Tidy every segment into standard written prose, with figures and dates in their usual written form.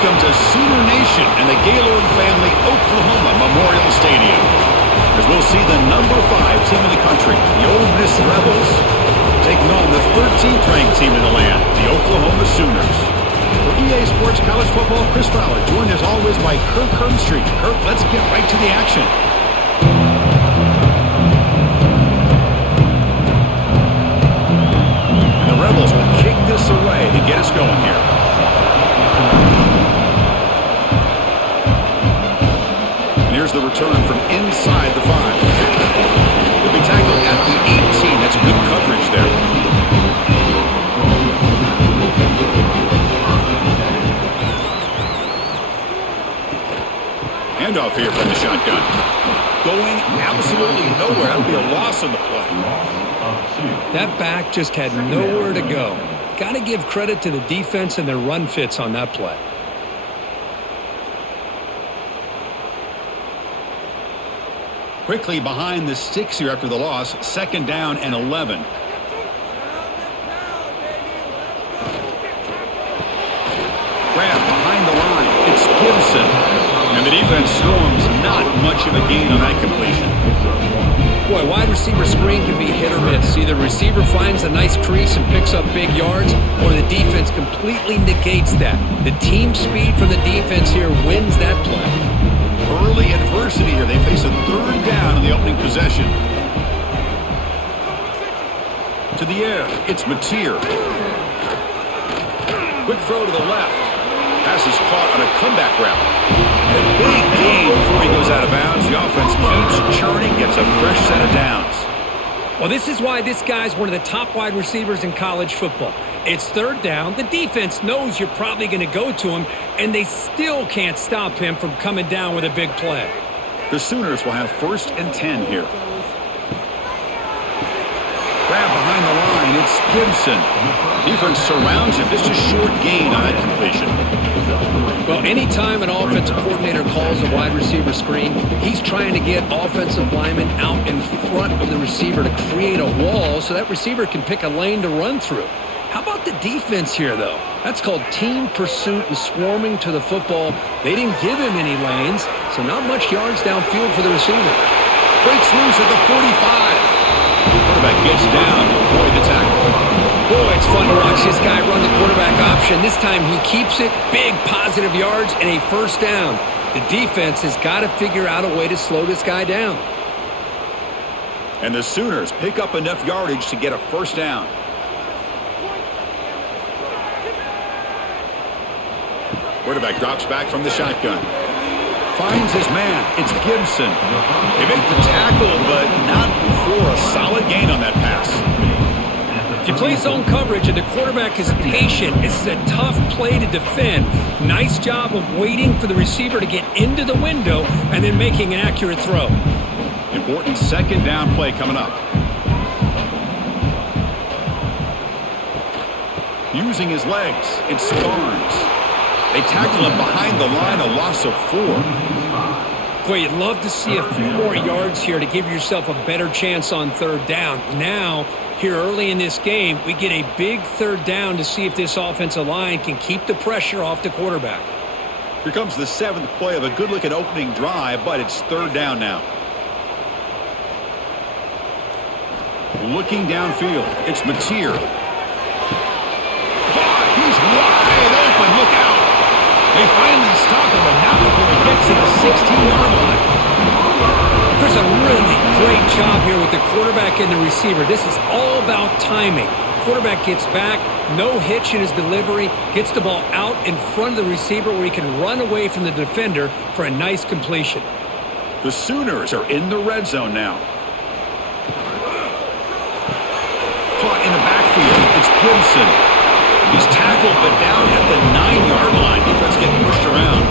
welcomes a Sooner Nation and the Gaylord family Oklahoma Memorial Stadium, as we'll see the number 5 team in the country, the Ole Miss Rebels, taking on the 13th ranked team in the land, the Oklahoma Sooners. For EA Sports College Football, Chris Fowler, joined as always by Kirk Hermstreet. Kirk, let's get right to the action. And the Rebels will kick this away to get us going here. And here's the return from inside the 5. He'll be tackled at the 18. That's good coverage there. Handoff here from the shotgun. Going absolutely nowhere. That'll be a loss on the play. That back just had nowhere to go. Got to give credit to the defense and their run fits on that play. Quickly behind the sticks here after the loss. 2nd down and 11. Grab behind the line. It's Gibson. And the defense storms, not much of a gain on that completion. Boy, wide receiver screen can be hit or miss. Either the receiver finds a nice crease and picks up big yards, or the defense completely negates that. The team speed from the defense here wins that play. Early adversity here. They face a 3rd down in the opening possession. To the air, it's Mateer. Quick throw to the left. Pass is caught on a comeback route. And a big gain before he goes out of bounds. The offense keeps churning, gets a fresh set of downs. Well, this is why this guy's one of the top wide receivers in college football. It's 3rd down. The defense knows you're probably going to go to him, and they still can't stop him from coming down with a big play. The Sooners will have 1st and 10 here. Grab behind the line. It's Gibson. Defense surrounds him. Just a short gain on that completion. Well, anytime an offensive coordinator calls a wide receiver screen, he's trying to get offensive linemen out in front of the receiver to create a wall so that receiver can pick a lane to run through. How about the defense here, though? That's called team pursuit and swarming to the football. They didn't give him any lanes, so not much yards downfield for the receiver. Breaks loose at the 45. Quarterback gets down to avoid the tackle. Boy, it's fun to watch this guy run the quarterback option. This time he keeps it, big positive yards, and a 1st down. The defense has got to figure out a way to slow this guy down. And the Sooners pick up enough yardage to get a 1st down. Quarterback drops back from the shotgun. Finds his man. It's Gibson. They make the tackle, but not before a solid gain on that pass. If you play zone coverage and the quarterback is patient, it's a tough play to defend. Nice job of waiting for the receiver to get into the window and then making an accurate throw. Important 2nd down play coming up. Using his legs, it's Barnes. They tackle him behind the line, a loss of 4. Boy, you'd love to see a few more yards here to give yourself a better chance on 3rd down. Now, here early in this game, we get a big 3rd down to see if this offensive line can keep the pressure off the quarterback. Here comes the 7th play of a good-looking opening drive, but it's 3rd down now. Looking downfield, it's Mateer. He's wide open, look out! They finally stop him, but not before he gets to the 16-yard line. There's a really great job here with the quarterback and the receiver. This is all about timing. Quarterback gets back, no hitch in his delivery, gets the ball out in front of the receiver where he can run away from the defender for a nice completion. The Sooners are in the red zone now. Caught in the backfield, it's Gibson. He's tackled, but down at the 9-yard line. Defense getting pushed around.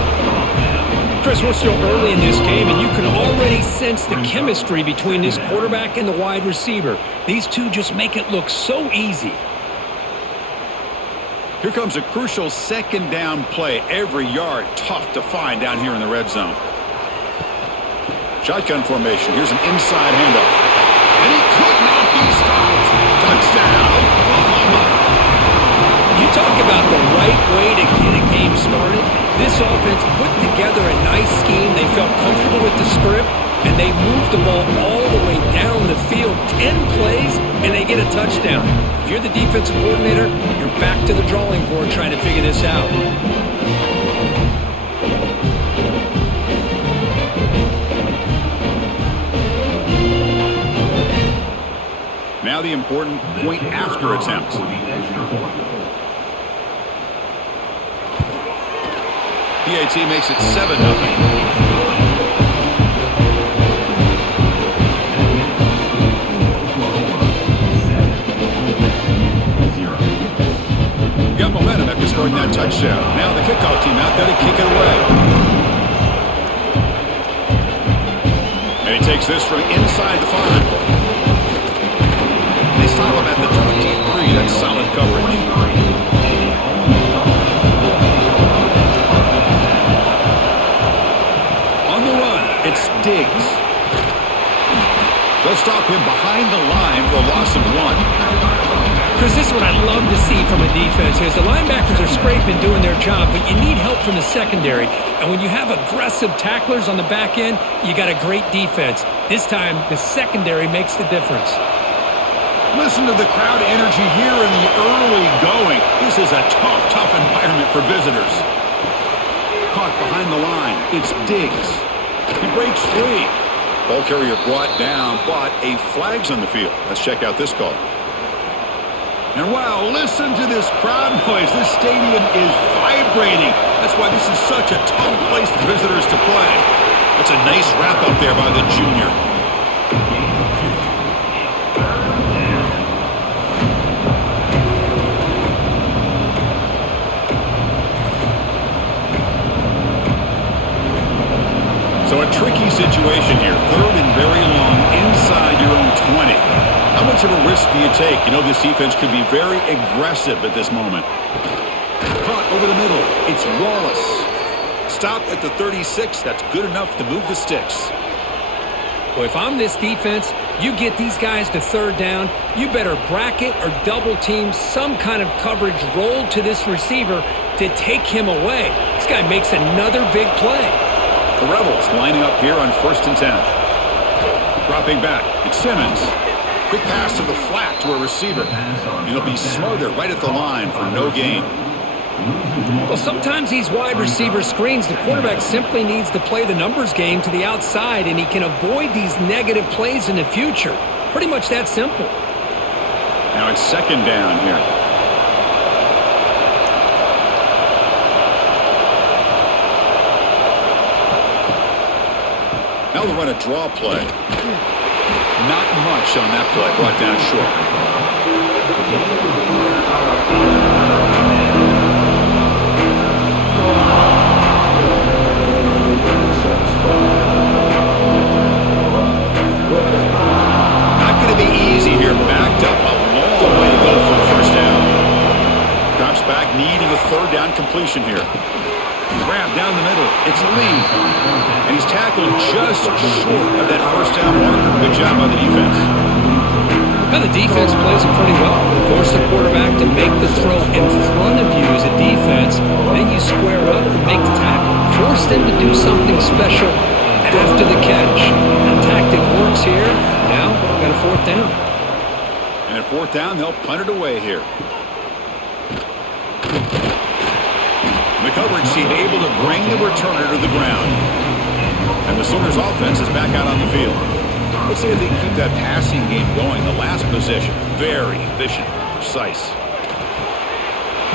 Chris, we're still early in this game, and you can already sense the chemistry between this quarterback and the wide receiver. These two just make it look so easy. Here comes a crucial 2nd down play. Every yard tough to find down here in the red zone. Shotgun formation. Here's an inside handoff. And he could not be stopped. Touchdown, Oklahoma. You talk about the right way to get a game started. This offense put together a nice scheme. They felt comfortable with the script, and they moved the ball all the way down the field. 10 plays, and they get a touchdown. If you're the defensive coordinator, you're back to the drawing board trying to figure this out. Now the important point after attempt. PAT makes it 7-0. Got momentum after scoring that touchdown. Now the kickoff team out there to kick it away. And he takes this from inside the 5. They stop him at the 23. That's solid coverage. On the run, it's Diggs. They'll stop him behind the line for a loss of 1. Chris, this is what I love to see from a defense is the linebackers are scraping, doing their job, but you need help from the secondary. And when you have aggressive tacklers on the back end, you got a great defense. This time, the secondary makes the difference. Listen to the crowd energy here in the early going. This is a tough environment for visitors. Caught behind the line. It's Diggs. He breaks free. Ball carrier brought down, but a flag's on the field. Let's check out this call. And wow, listen to this crowd noise. This stadium is vibrating. That's why this is such a tough place for visitors to play. That's a nice wrap up there by the junior. So a tricky situation here. 3rd and very long inside your own 20. How much of a risk do you take? You know, this defense could be very aggressive at this moment. Caught over the middle. It's Wallace. Stop at the 36. That's good enough to move the sticks. Well, if I'm this defense, you get these guys to 3rd down, you better bracket or double team some kind of coverage roll to this receiver to take him away. This guy makes another big play. The Rebels lining up here on 1st and 10. Dropping back, it's Simmons. Quick pass to the flat to a receiver. It'll be smothered right at the line for no gain. Well, sometimes these wide receiver screens, the quarterback simply needs to play the numbers game to the outside, and he can avoid these negative plays in the future. Pretty much that simple. Now it's 2nd down here. Now they'll run a draw play. Not much on that play, brought down short. Not going to be easy here. Backed up a long way to go for the 1st down. Drops back, needing a 3rd down completion here. Grab down the middle. It's Lee. And he's tackled just short of that 1st down marker. Good job by the defense. Now the defense plays it pretty well. Force the quarterback to make the throw in front of you as a defense. Then you square up and make the tackle. Force them to do something special after the catch. That tactic works here. Now we've got a 4th down. And at 4th down, they'll punt it away here. The coverage team able to bring the returner to the ground. And the Sooners offense is back out on the field. Let's see if they can keep that passing game going. The last possession, very efficient, precise.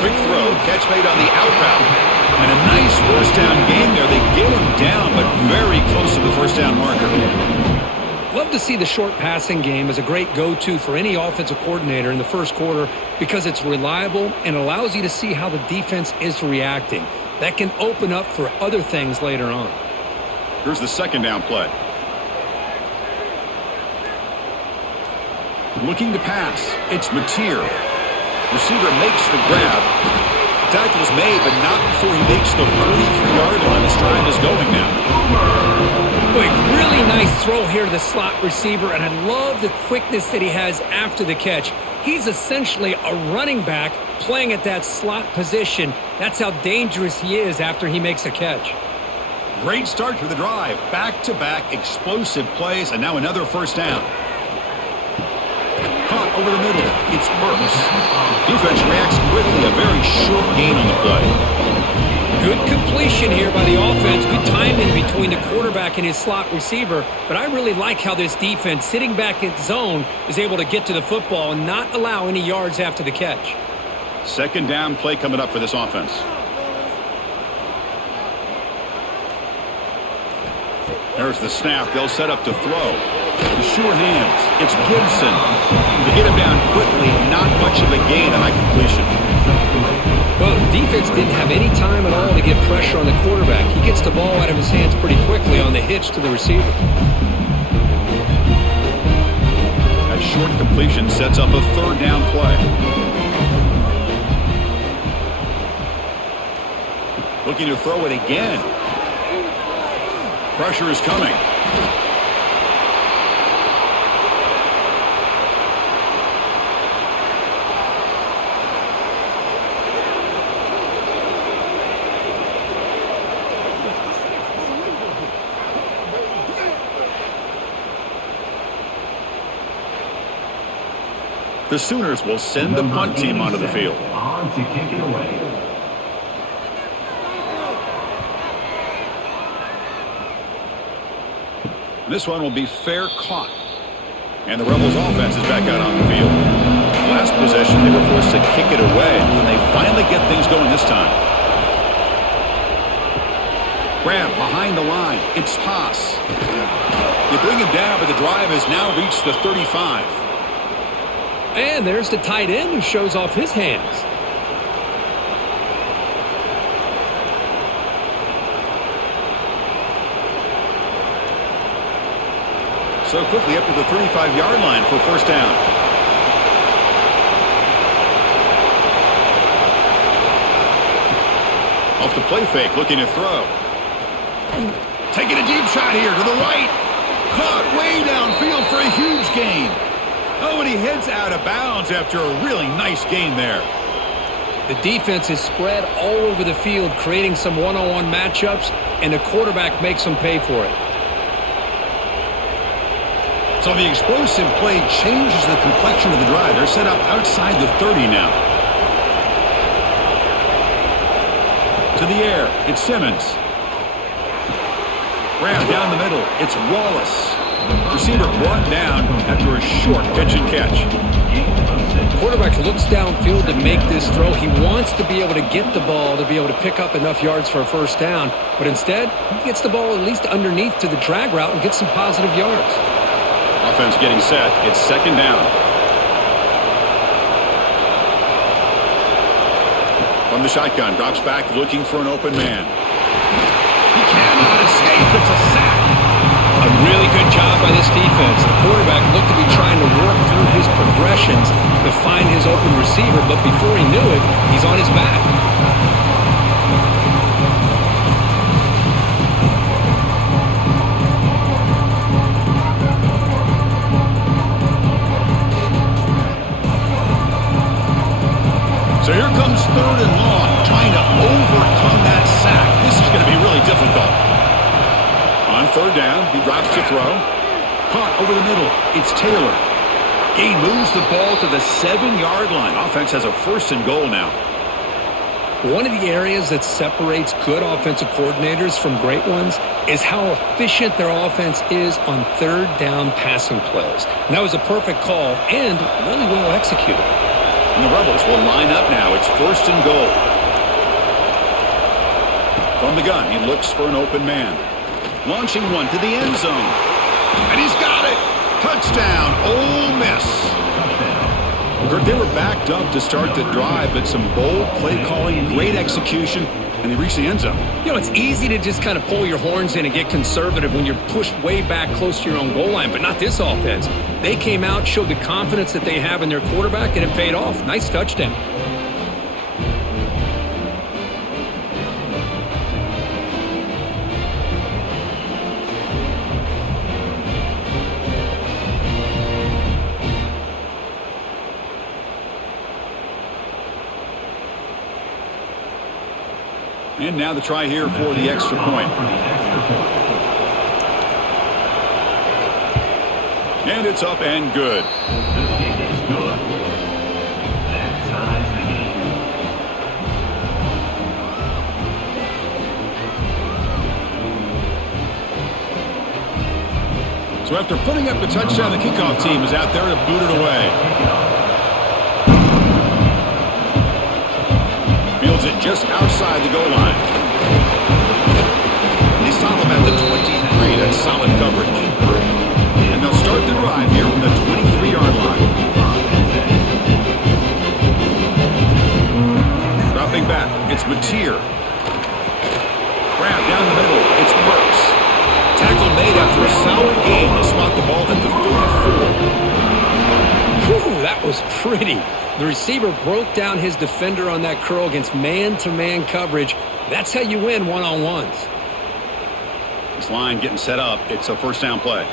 Quick throw, catch made on the out route. And a nice 1st down gain there. They get him down, but very close to the 1st down marker. Love to see the short passing game as a great go-to for any offensive coordinator in the 1st quarter because it's reliable and allows you to see how the defense is reacting. That can open up for other things later on. Here's the 2nd down play. Looking to pass. It's Mateer. Receiver makes the grab. Tackle's made, but not before he makes the 43-yard line. This drive is going now. Boy, really nice Nice throw here to the slot receiver, and I love the quickness that he has after the catch. He's essentially a running back playing at that slot position. That's how dangerous he is after he makes a catch. Great start to the drive. Back-to-back explosive plays, and now another first down. Caught over the middle. It's Burks. Defense reacts quickly. A very short gain on the play. Good completion here by the offense. Good timing between the quarterback and his slot receiver. But I really like how this defense, sitting back in zone, is able to get to the football and not allow any yards after the catch. Second down play coming up for this offense. There's the snap. They'll set up to throw. The sure hands. It's Gibson. To get him down quickly, not much of a gain on that completion. Well, the defense didn't have any time at all to get pressure on the quarterback. He gets the ball out of his hands pretty quickly on the hitch to the receiver. That short completion sets up a third down play. Looking to throw it again. Pressure is coming. The Sooners will send the punt team onto the field. On to kick it away. This one will be fair caught. And the Rebels offense is back out on the field. Last possession, they were forced to kick it away, and they finally get things going this time. Grab behind the line. It's Haas. You bring him down, but the drive has now reached the 35. And there's the tight end who shows off his hands. So quickly up to the 35-yard line for first down. Off the play fake, looking to throw. Taking a deep shot here to the right. Caught way downfield for a huge gain. Oh, and he heads out of bounds after a really nice gain there. The defense is spread all over the field, creating some one-on-one matchups, and the quarterback makes them pay for it. So the explosive play changes the complexion of the drive. They're set up outside the 30 now. To the air, it's Simmons. Grab down the middle, it's Wallace. Receiver brought down after a short pitch and catch. Quarterback looks downfield to make this throw. He wants to be able to get the ball to be able to pick up enough yards for a first down, but instead, he gets the ball at least underneath to the drag route and gets some positive yards. Offense getting set. It's second down. From the shotgun, drops back looking for an open man. He cannot escape. It's a sack. A really good job by this defense. The quarterback looked to be trying to work through his progressions to find his open receiver, but before he knew it, he's on his back. So here comes third and long, trying to overcome that sack. This is going to be really difficult. On third down, he drops to throw. Caught over the middle. It's Taylor. He moves the ball to the 7-yard line. Offense has a first and goal now. One of the areas that separates good offensive coordinators from great ones is how efficient their offense is on third down passing plays. And that was a perfect call and really well executed. And the Rebels will line up now. It's first and goal. From the gun, he looks for an open man. Launching one to the end zone. And he's got it. Touchdown, Ole Miss. They were backed up to start the drive, but some bold play calling, great execution, and they reached the end zone. You know, it's easy to just kind of pull your horns in and get conservative when you're pushed way back close to your own goal line, but not this offense. They came out, showed the confidence that they have in their quarterback, and it paid off. Nice touchdown. And now the try here for the extra point. And it's up and good. So after putting up the touchdown, the kickoff team is out there to boot it away. Fields it just outside the goal line. They stop him at the 23. That's solid coverage. And they'll start the drive here from the 23-yard line. Dropping back, it's Mateer. Grab down the middle, it's Burks. Tackle made after a solid gain. They spot the ball at the 34. Whew, that was pretty. The receiver broke down his defender on that curl against man-to-man coverage. That's how you win one-on-ones. This line getting set up. It's a first down play.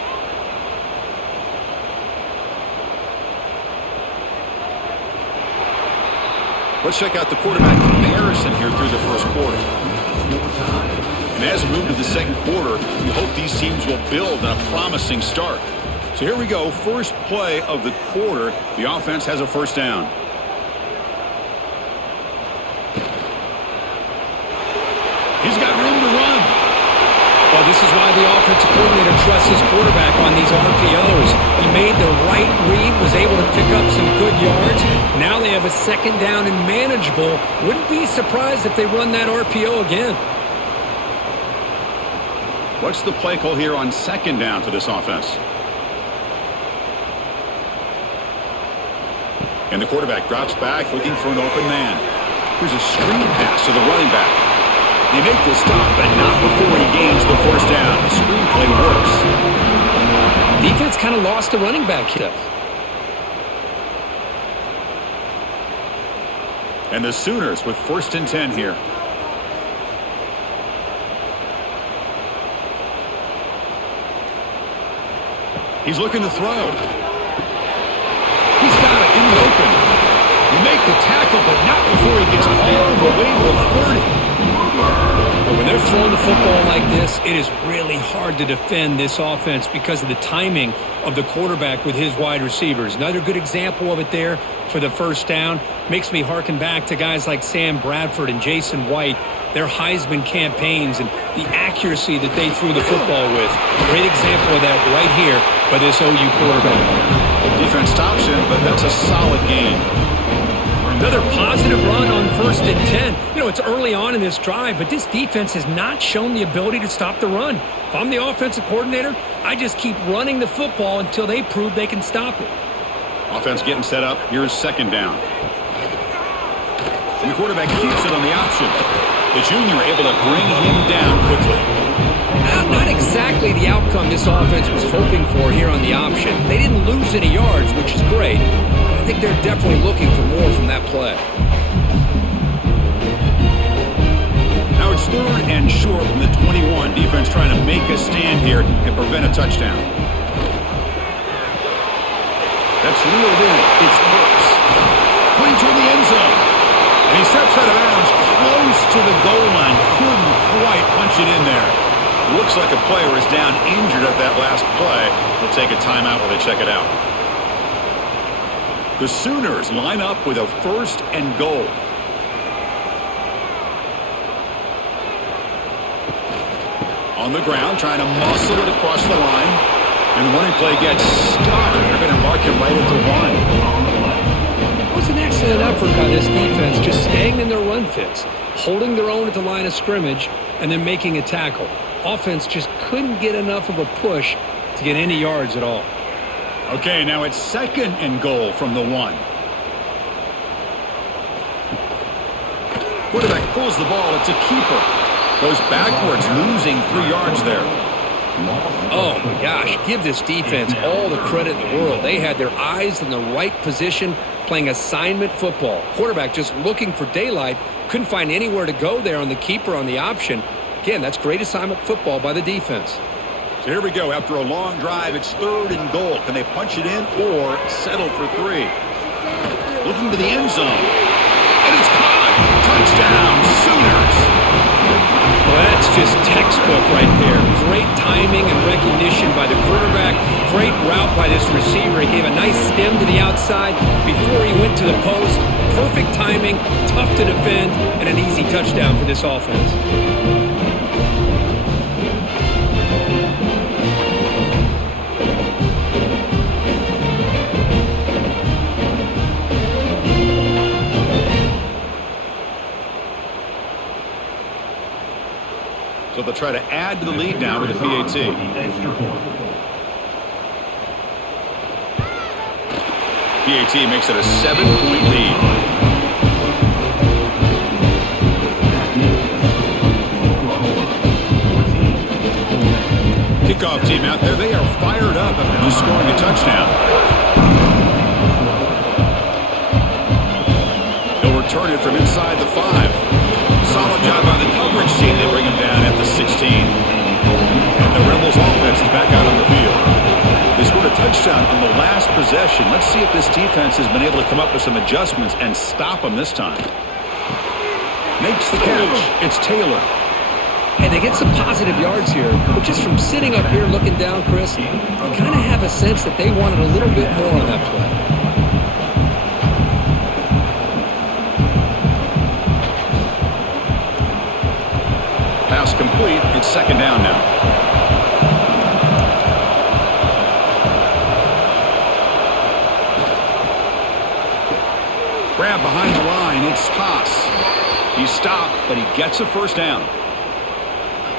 Let's check out the quarterback comparison here through the first quarter. And as we move to the second quarter, we hope these teams will build on a promising start. So here we go, first play of the quarter. The offense has a first down. He's got room to run. Well, this is why the offensive coordinator trusts his quarterback on these RPOs. He made the right read, was able to pick up some good yards. Now they have a second down and manageable. Wouldn't be surprised if they run that RPO again. What's the play call here on second down for this offense? And the quarterback drops back looking for an open man. Here's a screen pass to the running back. They make the stop, but not before he gains the first down. The screen play works. Defense kind of lost the running back hit. And the Sooners with 1st and 10 here. He's looking to throw. He's got it in the open. They make the tackle, but not before he gets all the way to the 30. But when they're throwing the football like this, it is really hard to defend this offense because of the timing of the quarterback with his wide receivers. Another good example of it there for the first down. Makes me harken back to guys like Sam Bradford and Jason White, their Heisman campaigns and the accuracy that they threw the football with. Great example of that right here by this OU quarterback. Defense stops him, but that's a solid game. Another positive run on 1st and 10. You know, it's early on in this drive, but this defense has not shown the ability to stop the run. If I'm the offensive coordinator, I just keep running the football until they prove they can stop it. Offense getting set up. Here's second down. And the quarterback keeps it on the option. The junior able to bring him down quickly. Not exactly the outcome this offense was hoping for here on the option. They didn't lose any yards, which is great. I think they're definitely looking for more from that play. Now it's 3rd and short from the 21. Defense trying to make a stand here and prevent a touchdown. That's reeled in. It's Brooks. Putting toward the end zone. And he steps out of bounds close to the goal line. Couldn't quite punch it in there. Looks like a player is down injured at that last play. They'll take a timeout while they check it out. The Sooners line up with a 1st and goal. On the ground, trying to muscle it across the line. And the running play gets stuck. They're going to mark him right at the 1. It was an excellent effort by this defense, just staying in their run fits, holding their own at the line of scrimmage, and then making a tackle. Offense just couldn't get enough of a push to get any yards at all. Okay, now it's 2nd and goal from the 1. Quarterback pulls the ball. It's a keeper. Goes backwards, losing 3 yards there. Oh, my gosh. Give this defense all the credit in the world. They had their eyes in the right position, playing assignment football. Quarterback just looking for daylight. Couldn't find anywhere to go there on the keeper on the option. Again, that's great assignment football by the defense. So here we go. After a long drive, it's 3rd and goal. Can they punch it in or settle for 3? Looking to the end zone. And it's caught. Touchdown, Sooners. just textbook right there. Great timing and recognition by the quarterback. Great route by this receiver. He gave a nice stem to the outside before he went to the post. Perfect timing, tough to defend, and an easy touchdown for this offense. So they'll try to add to the lead now with the PAT. PAT makes it a 7-point lead. Kickoff team out there. They are fired up after just scoring a touchdown. They'll return it from inside the 5. Solid job by the coverage team. They bring him down at the 16. And the Rebels offense is back out on the field. They scored a touchdown on the last possession. Let's see if this defense has been able to come up with some adjustments and stop them this time. Makes the catch. It's Taylor. And they get some positive yards here. But just from sitting up here looking down, Chris, I kind of have a sense that they wanted a little bit more on that play. Pass complete. It's second down now. Grab behind the line. It's Haas. He stopped, but he gets a first down.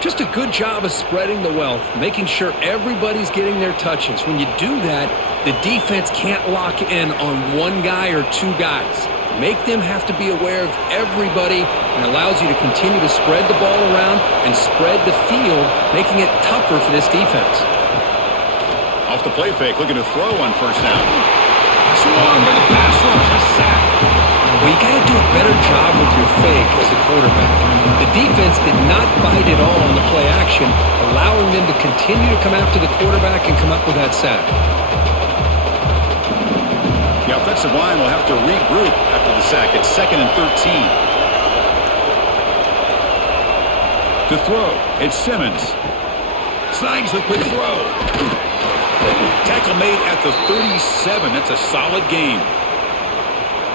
Just a good job of spreading the wealth, making sure everybody's getting their touches. When you do that, the defense can't lock in on one guy or two guys. Make them have to be aware of everybody, and allows you to continue to spread the ball around and spread the field, making it tougher for this defense. Off the play fake, looking to throw on first down. Swung by the pass rush, a sack. Well, you got to do a better job with your fake as a quarterback. The defense did not bite at all on the play action, allowing them to continue to come after the quarterback and come up with that sack. The offensive line will have to regroup after the sack. It's 2nd and 13. To throw, it's Simmons. Snags the quick throw. Tackle made at the 37. That's a solid game.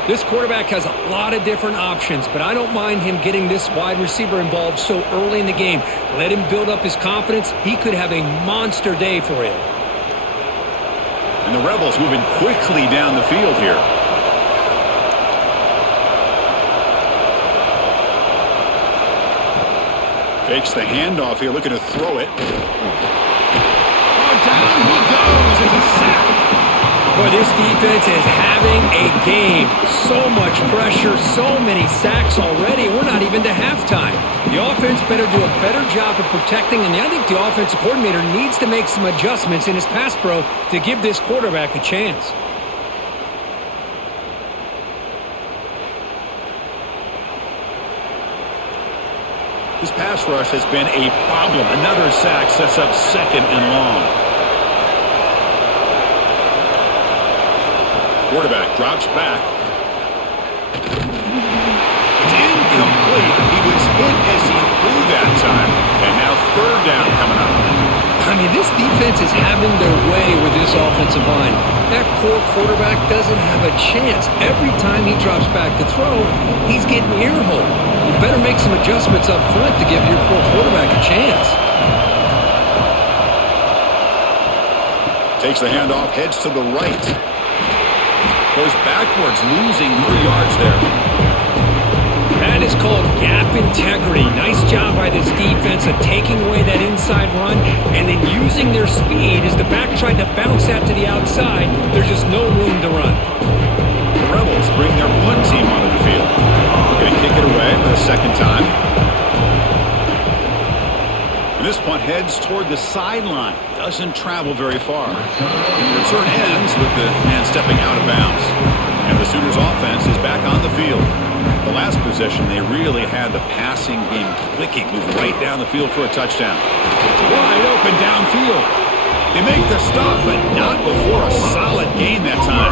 This quarterback has a lot of different options, but I don't mind him getting this wide receiver involved so early in the game. Let him build up his confidence. He could have a monster day for him. And the Rebels moving quickly down the field here. Fakes the handoff here, looking to throw it. Oh, down he goes. It's a sack. Boy, this defense is having a game. So much pressure, so many sacks already. We're not even to halftime. The offense better do a better job of protecting, and I think the offensive coordinator needs to make some adjustments in his pass pro to give this quarterback a chance. This pass rush has been a problem. Another sack sets up 2nd and long. Quarterback drops back. It's incomplete. He was hit as he threw that time. And now 3rd down coming up. I mean, this defense is having their way with this offensive line. That poor quarterback doesn't have a chance. Every time he drops back to throw, he's getting ear-holed. You better make some adjustments up front to give your poor quarterback a chance. Takes the handoff, heads to the right. Goes backwards, losing 3 yards there. That is called gap integrity. Nice job by this defense of taking away that inside run and then using their speed as the back tried to bounce that to the outside. There's just no room to run. The Rebels bring their punt team onto the field. They're going to kick it away for the 2nd time. And this punt heads toward the sideline. Doesn't travel very far. And the return ends with the man stepping out of bounds. And the Sooners offense is back on the field. The last possession, they really had the passing game clicking. Moved right down the field for a touchdown. Wide open downfield. They make the stop, but not before a solid gain that time.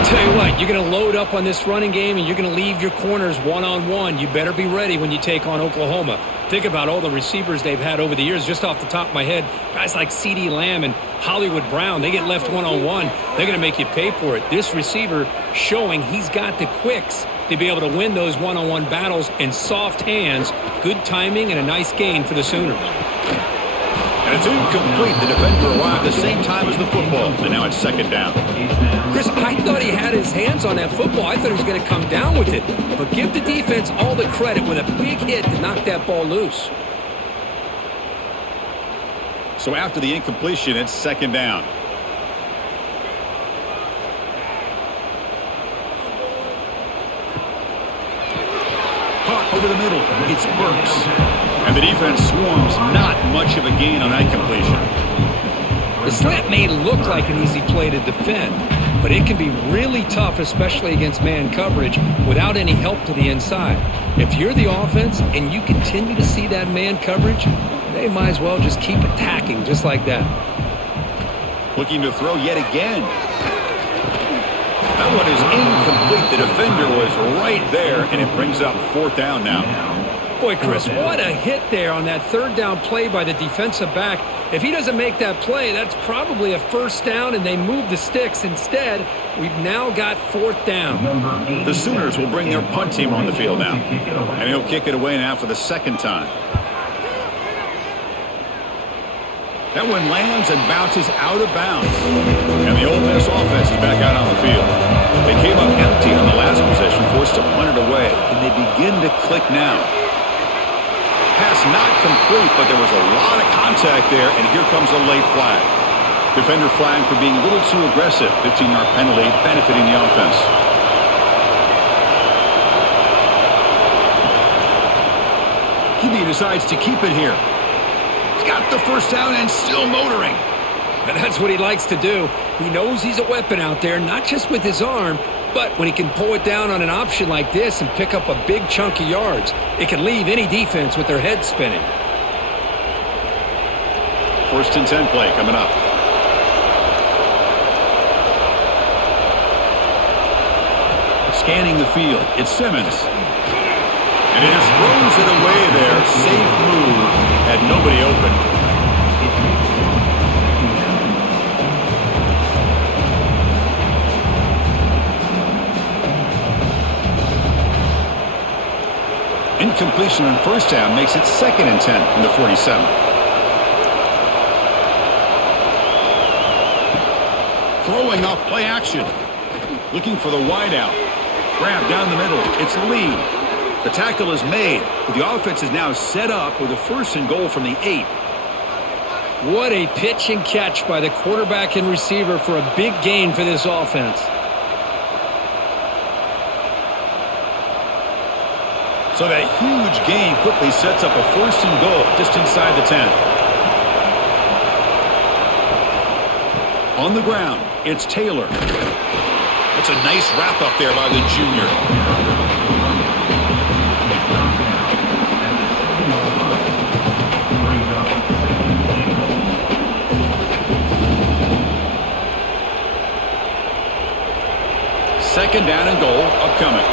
I'll tell you what, you're going to load up on this running game and you're going to leave your corners one-on-one. You better be ready when you take on Oklahoma. Think about all the receivers they've had over the years. Just off the top of my head, guys like CeeDee Lamb and Hollywood Brown, they get left one-on-one. They're going to make you pay for it. This receiver showing he's got the quicks to be able to win those one-on-one battles in soft hands. Good timing and a nice gain for the Sooners. And it's incomplete. The defender arrived the same time as the football, and now it's second down. Chris, I thought he had his hands on that football. I thought he was going to come down with it. But give the defense all the credit with a big hit to knock that ball loose. So after the incompletion, it's second down. Caught over the middle. It's Burks. And the defense swarms. Not much of a gain on that completion. The slant may look like an easy play to defend, but it can be really tough, especially against man coverage, without any help to the inside. If you're the offense and you continue to see that man coverage, they might as well just keep attacking just like that. Looking to throw yet again. That one is incomplete. The defender was right there, and it brings up fourth down now. Boy, Chris, what a hit there on that third down play by the defensive back. If he doesn't make that play, that's probably a first down, and they move the sticks. Instead, we've now got fourth down. The Sooners will bring their punt team on the field now. And he'll kick it away now for the second time. That one lands and bounces out of bounds. And the Ole Miss offense is back out on the field. They came up empty on the last possession, forced to punt it away. And they begin to click now. Pass not complete, but there was a lot of contact there, and here comes a late flag. Defender flag for being a little too aggressive. 15-yard penalty benefiting the offense. QB decides to keep it here. He's got the first down and still motoring. And that's what he likes to do. He knows he's a weapon out there, not just with his arm, but when he can pull it down on an option like this and pick up a big chunk of yards, it can leave any defense with their head spinning. First and 10 play coming up. Scanning the field, it's Simmons. And he just throws it away there. Safe move. Had nobody open. Incompletion on first down makes it second and 10 from the 47. Throwing off play action. Looking for the wideout. Grab down the middle. It's Lee. The tackle is made. The offense is now set up with a first and goal from the 8. What a pitch and catch by the quarterback and receiver for a big gain for this offense. So that huge gain quickly sets up a first and goal just inside the 10. On the ground, it's Taylor. It's a nice wrap up there by the junior. Second down and goal upcoming.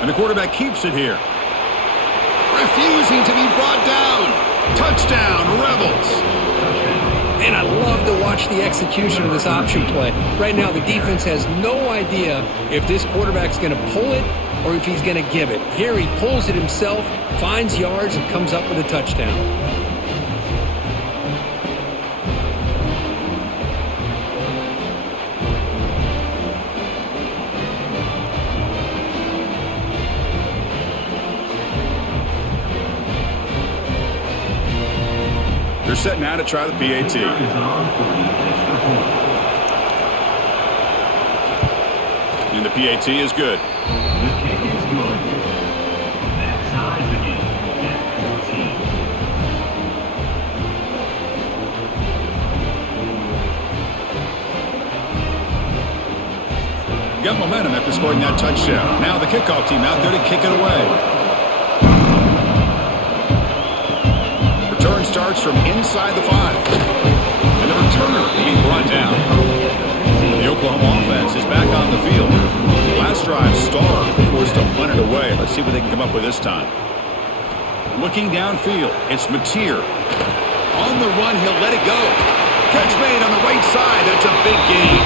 And the quarterback keeps it here. Refusing to be brought down. Touchdown, Rebels. And I love to watch the execution of this option play. Right now, the defense has no idea if this quarterback's going to pull it or if he's going to give it. Here he pulls it himself, finds yards, and comes up with a touchdown. They're set now to try the PAT. And the PAT is good. Got momentum after scoring that touchdown. Now the kickoff team out there to kick it away. Return return starts from inside the 5. And the returner being brought down. The Oklahoma offense is back on the field. Last drive stalled, forced to punt it away. Let's see what they can come up with this time. Looking downfield, it's Mateer. On the run, he'll let it go. Catch made on the right side. That's a big gain.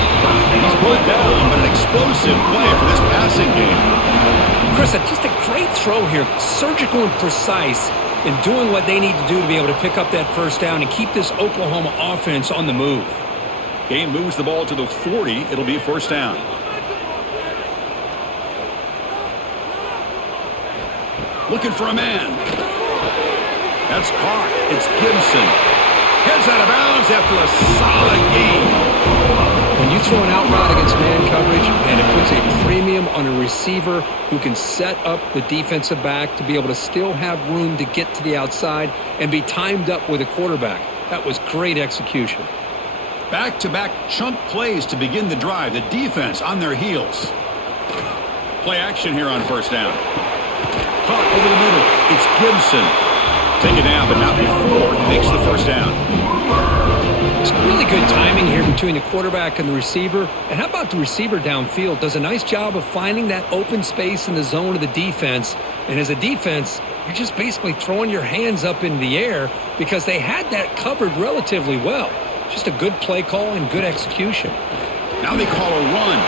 He's brought down, but an explosive play for this passing game. Chris, just a great throw here. Surgical and precise in doing what they need to do to be able to pick up that first down and keep this Oklahoma offense on the move. Game moves the ball to the 40. It'll be a first down. Looking for a man. That's caught. It's Gibson. Heads out of bounds after a solid game. When you throw an out route against man coverage and it puts a premium on a receiver who can set up the defensive back to be able to still have room to get to the outside and be timed up with a quarterback, that was great execution. Back-to-back chunk plays to begin the drive. The defense on their heels. Play action here on first down. Caught over the middle. It's Gibson. Take it down, but not before he makes the first down. It's really good timing here between the quarterback and the receiver. And how about the receiver downfield? Does a nice job of finding that open space in the zone of the defense. And as a defense, you're just basically throwing your hands up in the air because they had that covered relatively well. Just a good play call and good execution. Now they call a run.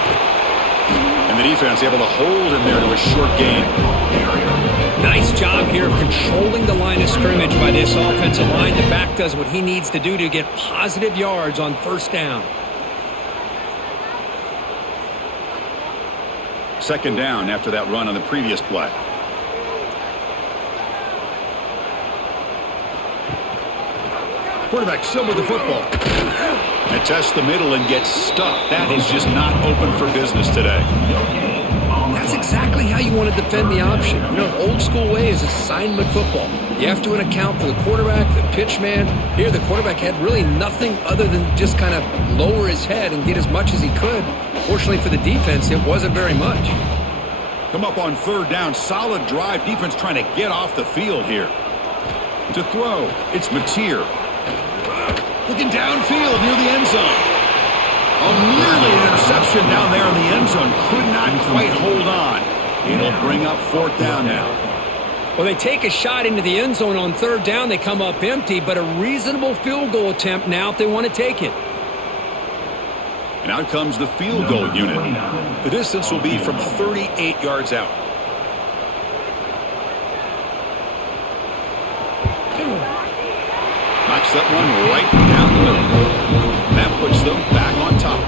And the defense able to hold him there to a short gain. Nice job here of controlling the line of scrimmage by this offensive line. The back does what he needs to do to get positive yards on first down. Second down after that run on the previous play. Quarterback still with the football. And tests the middle and gets stuffed. That is just not open for business today. That's exactly how you want to defend the option. You know, old school way is assignment football. You have to account for the quarterback, the pitch man. Here, the quarterback had really nothing other than just kind of lower his head and get as much as he could. Fortunately for the defense, it wasn't very much. Come up on third down. Solid drive. Defense trying to get off the field here. To throw, it's Mateer. Looking downfield near the end zone. Oh, nearly an interception down there in the end zone. Could not quite hold on. It'll bring up fourth down now. Well, they take a shot into the end zone on third down. They come up empty, but a reasonable field goal attempt now if they want to take it. And out comes the field goal unit. The distance will be from 38 yards out. Knocks that one right down the middle. That puts them back on top.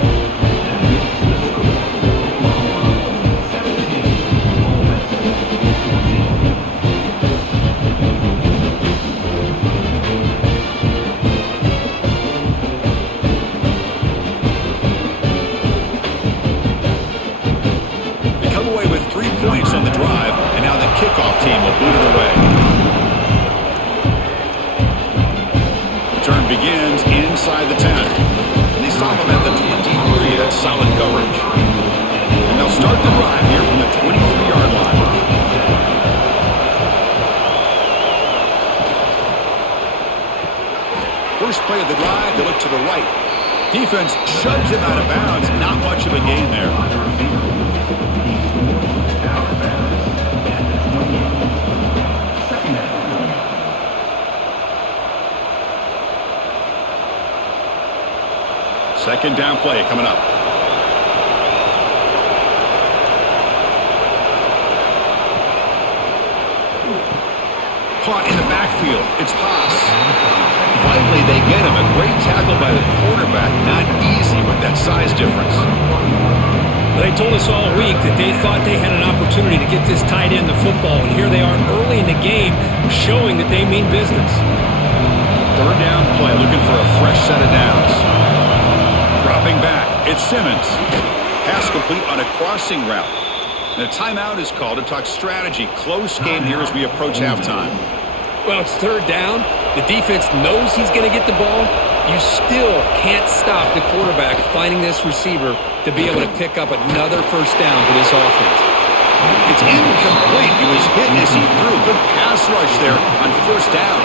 They come away with 3 points on the drive, and now the kickoff team will boot it away. Turn begins inside the 10. And they stop him at the 23. That's solid coverage. And they'll start the drive here from the 23-yard line. First play of the drive, they look to the right. Defense shoves him out of bounds. Not much of a gain there. Second down play coming up. Caught in the backfield. It's Haas. Finally, they get him. A great tackle by the quarterback. Not easy with that size difference. They told us all week that they thought they had an opportunity to get this tight end the football, and here they are early in the game showing that they mean business. Third down play, looking for a fresh set of downs. Dropping back, it's Simmons. Pass complete on a crossing route. And a timeout is called to talk strategy. Close game here as we approach halftime. Well, it's third down. The defense knows he's going to get the ball. You still can't stop the quarterback finding this receiver to be able to pick up another first down for this offense. It's incomplete. He was hit as he threw. Good pass rush there on first down.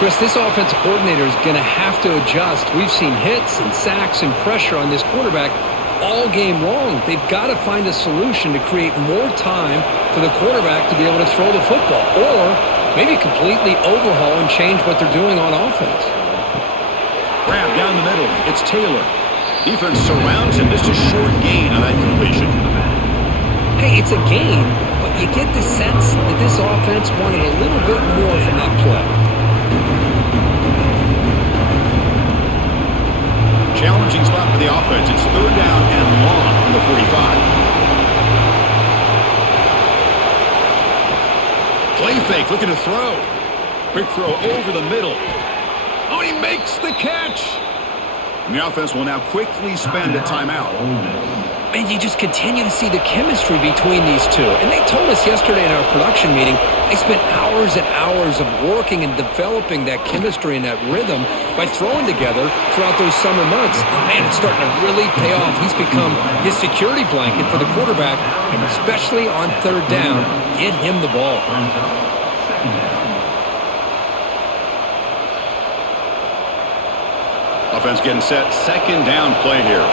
Chris, this offensive coordinator is going to have to adjust. We've seen hits and sacks and pressure on this quarterback all game long. They've got to find a solution to create more time for the quarterback to be able to throw the football, or maybe completely overhaul and change what they're doing on offense. Grab down the middle. It's Taylor. Defense surrounds him. Just a short gain on that completion. Hey, it's a gain, but you get the sense that this offense wanted a little bit more from that play. Challenging spot for the offense. It's third down and long from the 45. Play fake, looking to throw. Quick throw over the middle. Oh, he makes the catch. And the offense will now quickly spend a timeout. And you just continue to see the chemistry between these two. And they told us yesterday in our production meeting, they spent hours and hours of working and developing that chemistry and that rhythm by throwing together throughout those summer months. And man, it's starting to really pay off. He's become his security blanket for the quarterback, and especially on third down, get him the ball. Offense getting set. Second down play here.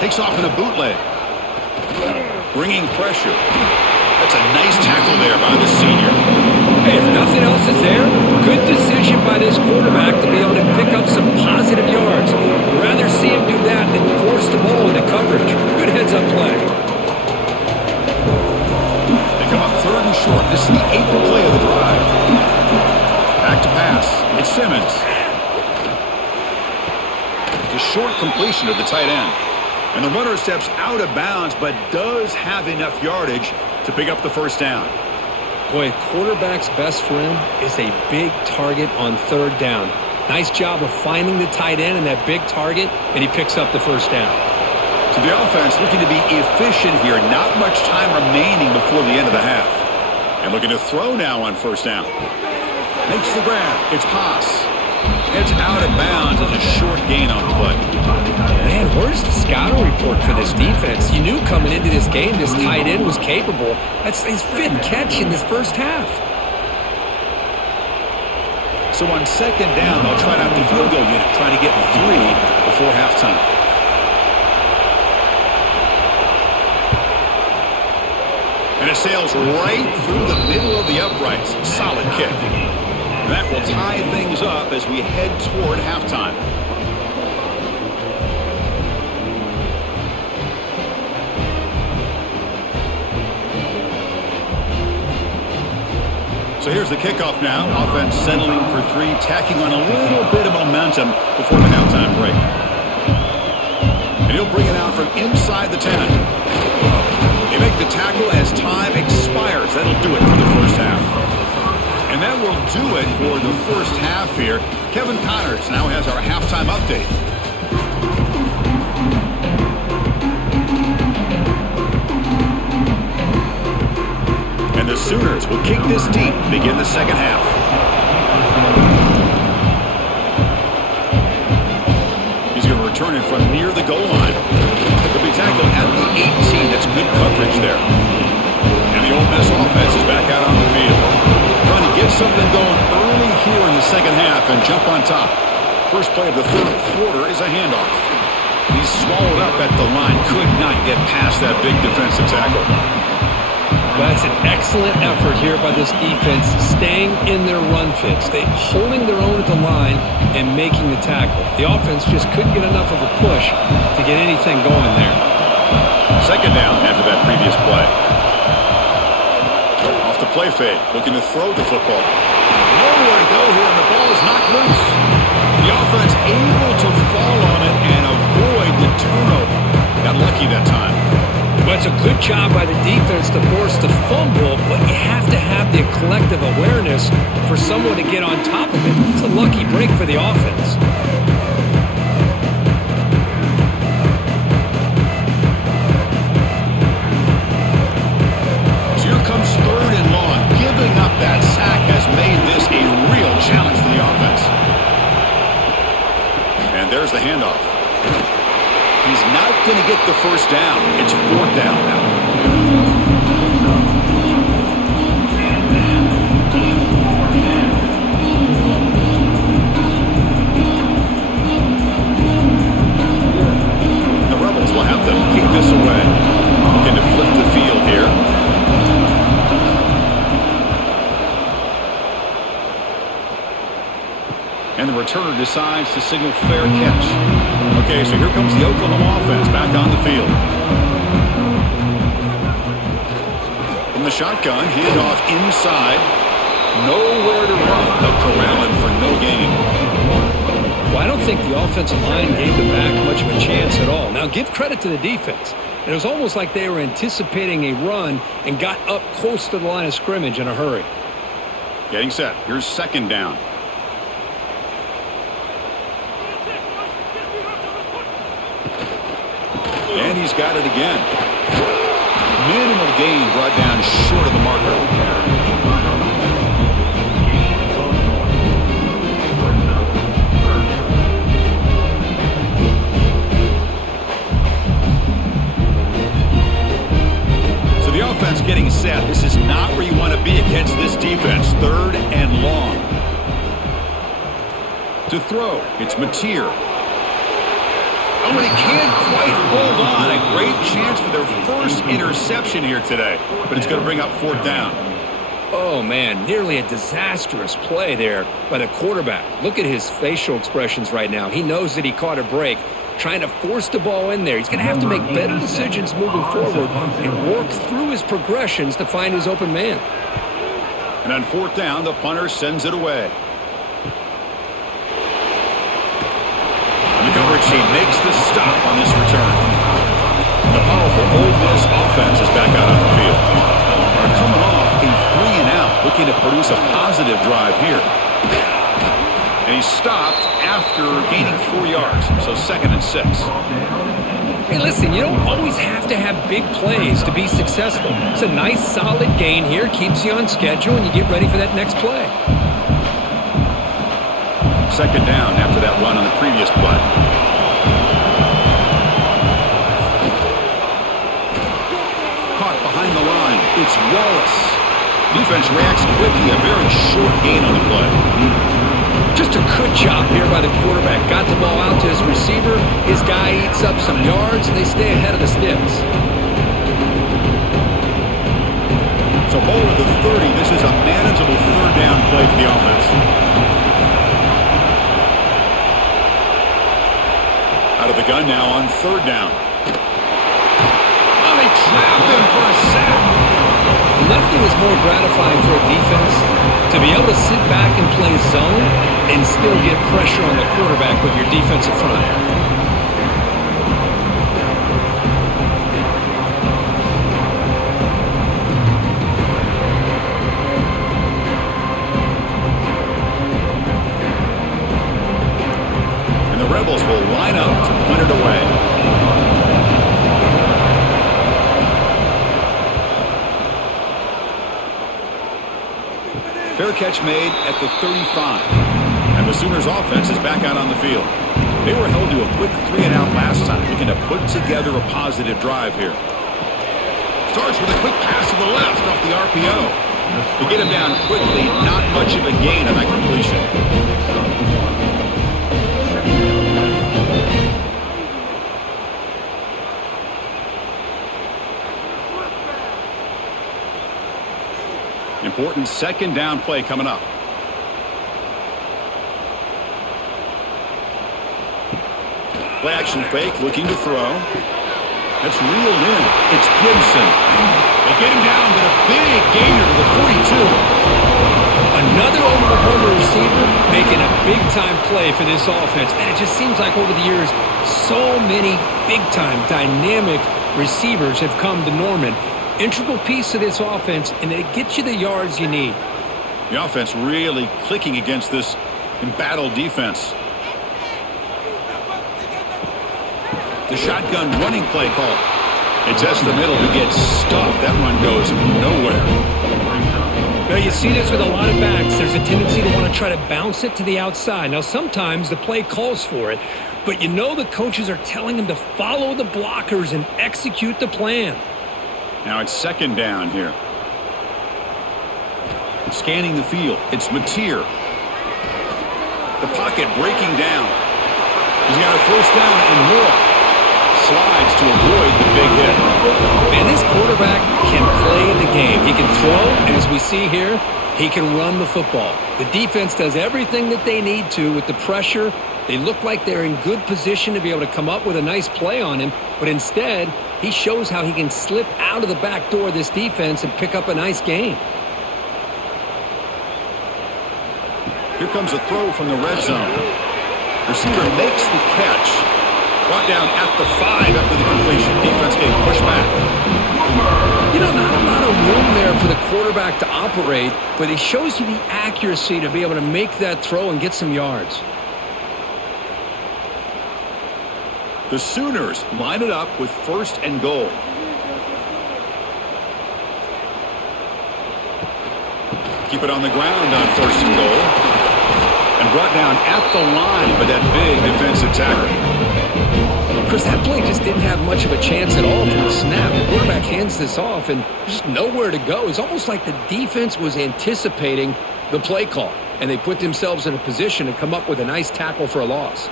Takes off in a bootleg. Bringing pressure. That's a nice tackle there by the senior. Hey, if nothing else is there, good decision by this quarterback to be able to pick up some positive yards. Rather see him do that than force the ball into coverage. Good heads-up play. They come up third and short. This is the 8th play of the drive. Back to pass. It's Simmons. It's a short completion to the tight end. And the runner steps out of bounds, but does have enough yardage to pick up the first down. Boy, a quarterback's best friend is a big target on third down. Nice job of finding the tight end and that big target, and he picks up the first down. So the offense looking to be efficient here. Not much time remaining before the end of the half. And looking to throw now on first down. Makes the grab. It's Haas. It's out of bounds as a short gain on the play. Man, where's the scouting report for this defense? You knew coming into this game this tight end was capable. That's his 5th catch in this first half. So on second down, they'll try out the field goal unit, trying to get 3 before halftime. And it sails right through the middle of the uprights. Solid kick. That will tie things up as we head toward halftime. So here's the kickoff now. Offense settling for 3, tacking on a little bit of momentum before the halftime break. And he'll bring it out from inside the 10. They make the tackle as time expires. That'll do it for the first half. And that will do it for the first half here. Kevin Connors now has our halftime update. And the Sooners will kick this deep to begin the second half. He's going to return it from near the goal line. He'll be tackled at the 18. That's good coverage there. And the Ole Miss offense is back out on the field. Trying to get something going early here in the second half and jump on top. First play of the third quarter is a handoff. He's swallowed up at the line. Could not get past that big defensive tackle. That's an excellent effort here by this defense, staying in their run fits. They holding their own at the line and making the tackle. The offense just couldn't get enough of a push to get anything going there. Second down after that previous play. Off the play fake, looking to throw the football. Nowhere to go here, and the ball is knocked loose. The offense able to fall on it and avoid the turnover. Got lucky that time. Well, it's a good job by the defense to force the fumble, but you have to have the collective awareness for someone to get on top of it. It's a lucky break for the offense. So here comes third and long. Giving up that sack has made this a real challenge for the offense. And there's the handoff. He's not going to get the first down. It's fourth down now. returner decides to signal fair catch. Okay, so here comes the Oklahoma offense back on the field. In the shotgun, handoff inside. Nowhere to run. They'll corral him for no gain. Well, I don't think the offensive line gave them back much of a chance at all. Now, give credit to the defense. It was almost like they were anticipating a run and got up close to the line of scrimmage in a hurry. Getting set. Here's second down. And he's got it again. Minimal gain brought down short of the marker. Offense getting set. This is not where you want to be against this defense. Third and long. To throw, it's Mateer. Oh, and he can't quite hold on. A great chance for their first interception here today, but it's going to bring up fourth down. Oh, man, nearly a disastrous play there by the quarterback. Look at his facial expressions right now. He knows that he caught a break, trying to force the ball in there. He's going to have to make better decisions moving forward and work through his progressions to find his open man. And on fourth down, the punter sends it away. The coverage team makes the stop on this return. The powerful Ole Miss offense is back out on the field. They're coming off a 3-and-out, looking to produce a positive drive here. And he stopped after gaining 4 yards, so 2nd and 6. Hey, listen, you don't always have to have big plays to be successful. It's a nice, solid gain here, keeps you on schedule, and you get ready for that next play. Second down after that run on the previous play. Caught behind the line. It's Wallace. Defense reacts quickly. A very short gain on the play. Just a good job here by the quarterback. Got the ball out to his receiver. His guy eats up some yards, and they stay ahead of the sticks. So over the 30, this is a manageable third down play for the offense. Out of the gun now on third down. Oh, they trapped him for a sack. Nothing is more gratifying for a defense to be able to sit back and play zone and still get pressure on the quarterback with your defensive front. And the Rebels will line up to punt it away. Fair catch made at the 35. And the Sooners offense is back out on the field. They were held to a quick 3-and-out last time, looking to put together a positive drive here. Starts with a quick pass to the left off the RPO. To get him down quickly, not much of a gain on that completion. Important second down play coming up. Play action fake, looking to throw. That's reeled in. It's Gibson. They get him down, but a big gainer to the 42. Another Oklahoma receiver making a big-time play for this offense. And it just seems like over the years, so many big-time, dynamic receivers have come to Norman. Integral piece of this offense, and it gets you the yards you need. The offense really clicking against this embattled defense. The shotgun running play call. It tests the middle. He gets stuffed. That run goes nowhere. Now, you see this with a lot of backs. There's a tendency to want to try to bounce it to the outside. Now, sometimes the play calls for it, but you know the coaches are telling them to follow the blockers and execute the plan. Now it's second down here. Scanning the field. It's Mateer. The pocket breaking down. He's got a first down and more. slides to avoid the big hit. And this quarterback can play the game. He can throw, and as we see here, he can run the football. The defense does everything that they need to with the pressure. They look like they're in good position to be able to come up with a nice play on him, but instead, he shows how he can slip out of the back door of this defense and pick up a nice gain. Here comes a throw from the red zone. Receiver makes the catch. Brought down at the 5 after the completion. Defense getting pushed back. You know, not a lot of room there for the quarterback to operate, but he shows you the accuracy to be able to make that throw and get some yards. The Sooners line it up with 1st and goal. Keep it on the ground on 1st and goal. And brought down at the line by that big defensive tackle. Chris, that play just didn't have much of a chance at all from the snap. The quarterback hands this off and just nowhere to go. It's almost like the defense was anticipating the play call, and they put themselves in a position to come up with a nice tackle for a loss.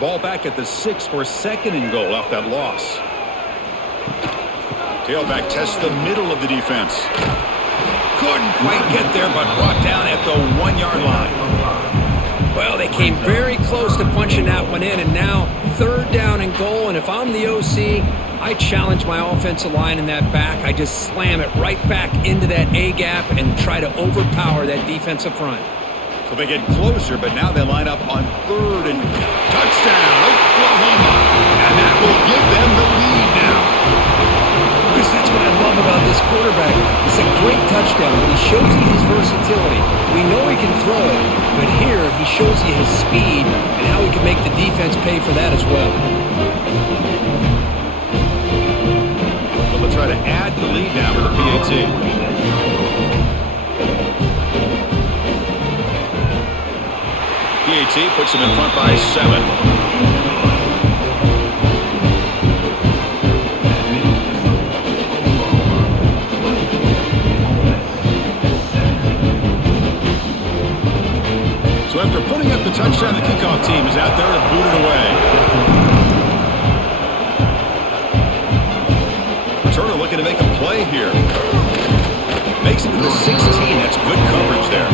Ball back at the 6 for 2nd and goal off that loss. Tailback tests the middle of the defense. Couldn't quite get there, but brought down at the 1-yard line. Well, they came very close to punching that one in, and now 3rd down and goal. And if I'm the OC, I challenge my offensive line in that back. I just slam it right back into that A-gap and try to overpower that defensive front. So they get closer, but now they line up on 3rd and touchdown, Oklahoma. And that will give them the lead now. Because that's what I love about this quarterback. It's a great touchdown, but he shows you his versatility. We know he can throw it, but here he shows you his speed and how he can make the defense pay for that as well. So they'll try to add the lead now with a PAT. PAT puts them in front by 7. So after putting up the touchdown, the kickoff team is out there to boot it away. Turner looking to make a play here. Makes it to the 16. That's good coverage there.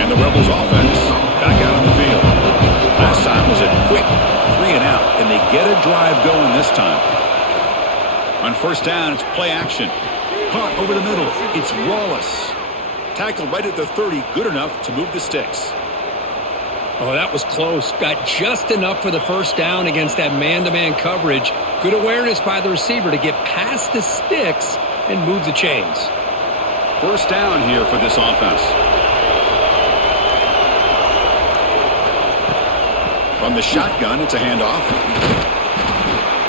And the Rebels offense back out on the field. Last time was a quick 3 and out. Can they get a drive going this time? On 1st down, it's play action. Caught over the middle. It's Wallace. Tackled right at the 30. Good enough to move the sticks. Oh, that was close. Got just enough for the 1st down against that man-to-man coverage. Good awareness by the receiver to get past the sticks and move the chains. 1st down here for this offense. From the shotgun, it's a handoff.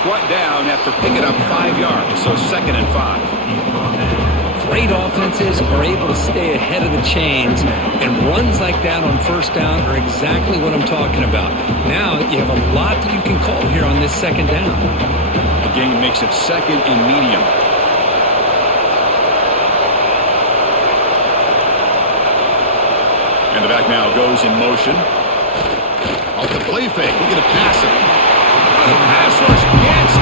Brought down after picking up 5 yards, so 2nd and 5. Great offenses are able to stay ahead of the chains, and runs like that on 1st down are exactly what I'm talking about. Now you have a lot that you can call here on this 2nd down. The game makes it 2nd and medium. And the back now goes in motion. Off the play fake, we're going to pass it. The pass rush gets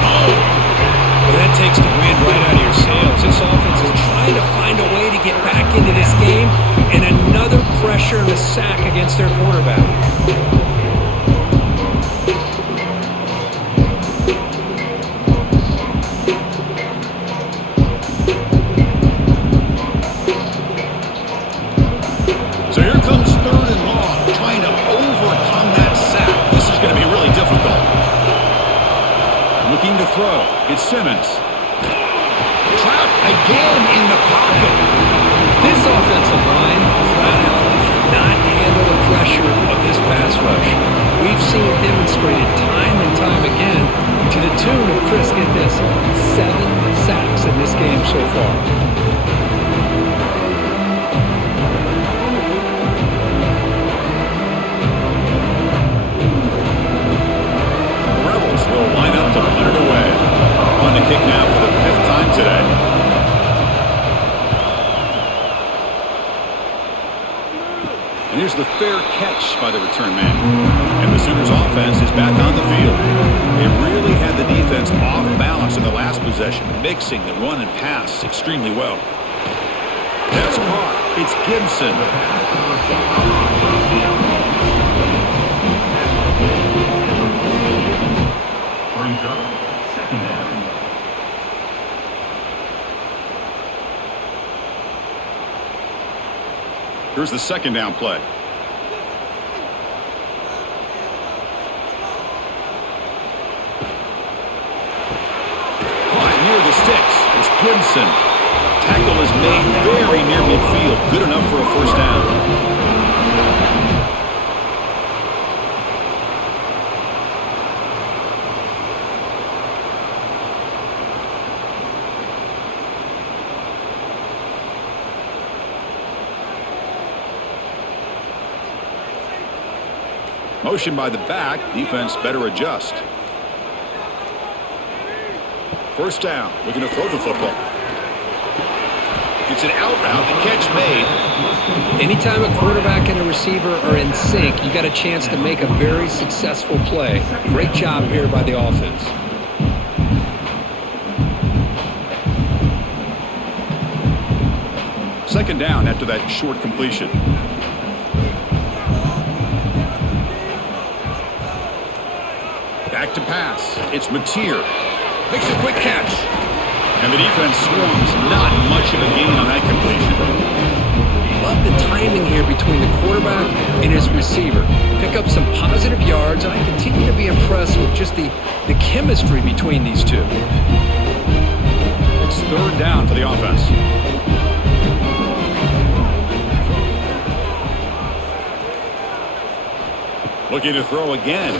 Well, that takes the wind right out of your sails. This offense is trying to find a way to get back into this game, and another pressure and a sack against their quarterback. So here comes 3rd and long, trying to overcome that sack. This is going to be really difficult. Looking to throw. It's Simmons. Trapped again in the pocket. This offensive line, flat out, cannot handle the pressure of this pass rush. We've seen it demonstrated time and time again to the tune of, Chris, get this, 7 sacks in this game so far. Will line up to put it away. On the kick now for the 5th time today. And here's the fair catch by the return man. And the Sooners offense is back on the field. They really had the defense defense off balance in the last possession, mixing the run and pass extremely well. That's caught. It's Gibson. Here's the second down play. Caught near the sticks. It's Gibson. Tackle is made very near midfield. Good enough for a first down. Motion by the back. Defense better adjust. First down. Looking to throw the football. It's an out route. The catch made. Anytime a quarterback and a receiver are in sync, you got a chance to make a very successful play. Great job here by the offense. Second down after that short completion. Back to pass. It's Mateer. Makes a quick catch. And the defense swarms. Not much of a gain on that completion. Love the timing here between the quarterback and his receiver. Pick up some positive yards, and I continue to be impressed with just the chemistry between these two. It's third down for the offense. Looking to throw again.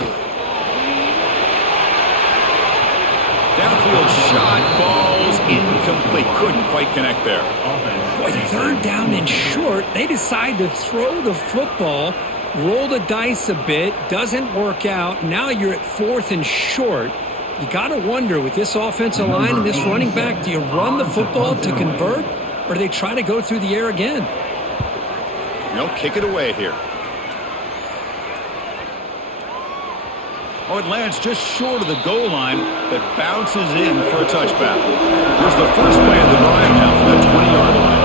Downfield shot falls incomplete. Couldn't quite connect there. Boy, third down and short. They decide to throw the football, roll the dice a bit, doesn't work out. Now you're at fourth and short. You got to wonder with this offensive line and this running back, do you run the football to convert, or do they try to go through the air again? No, kick it away here. Oh, it lands just short of the goal line, but bounces in for a touchback. Here's the first play of the drive now from the 20-yard line.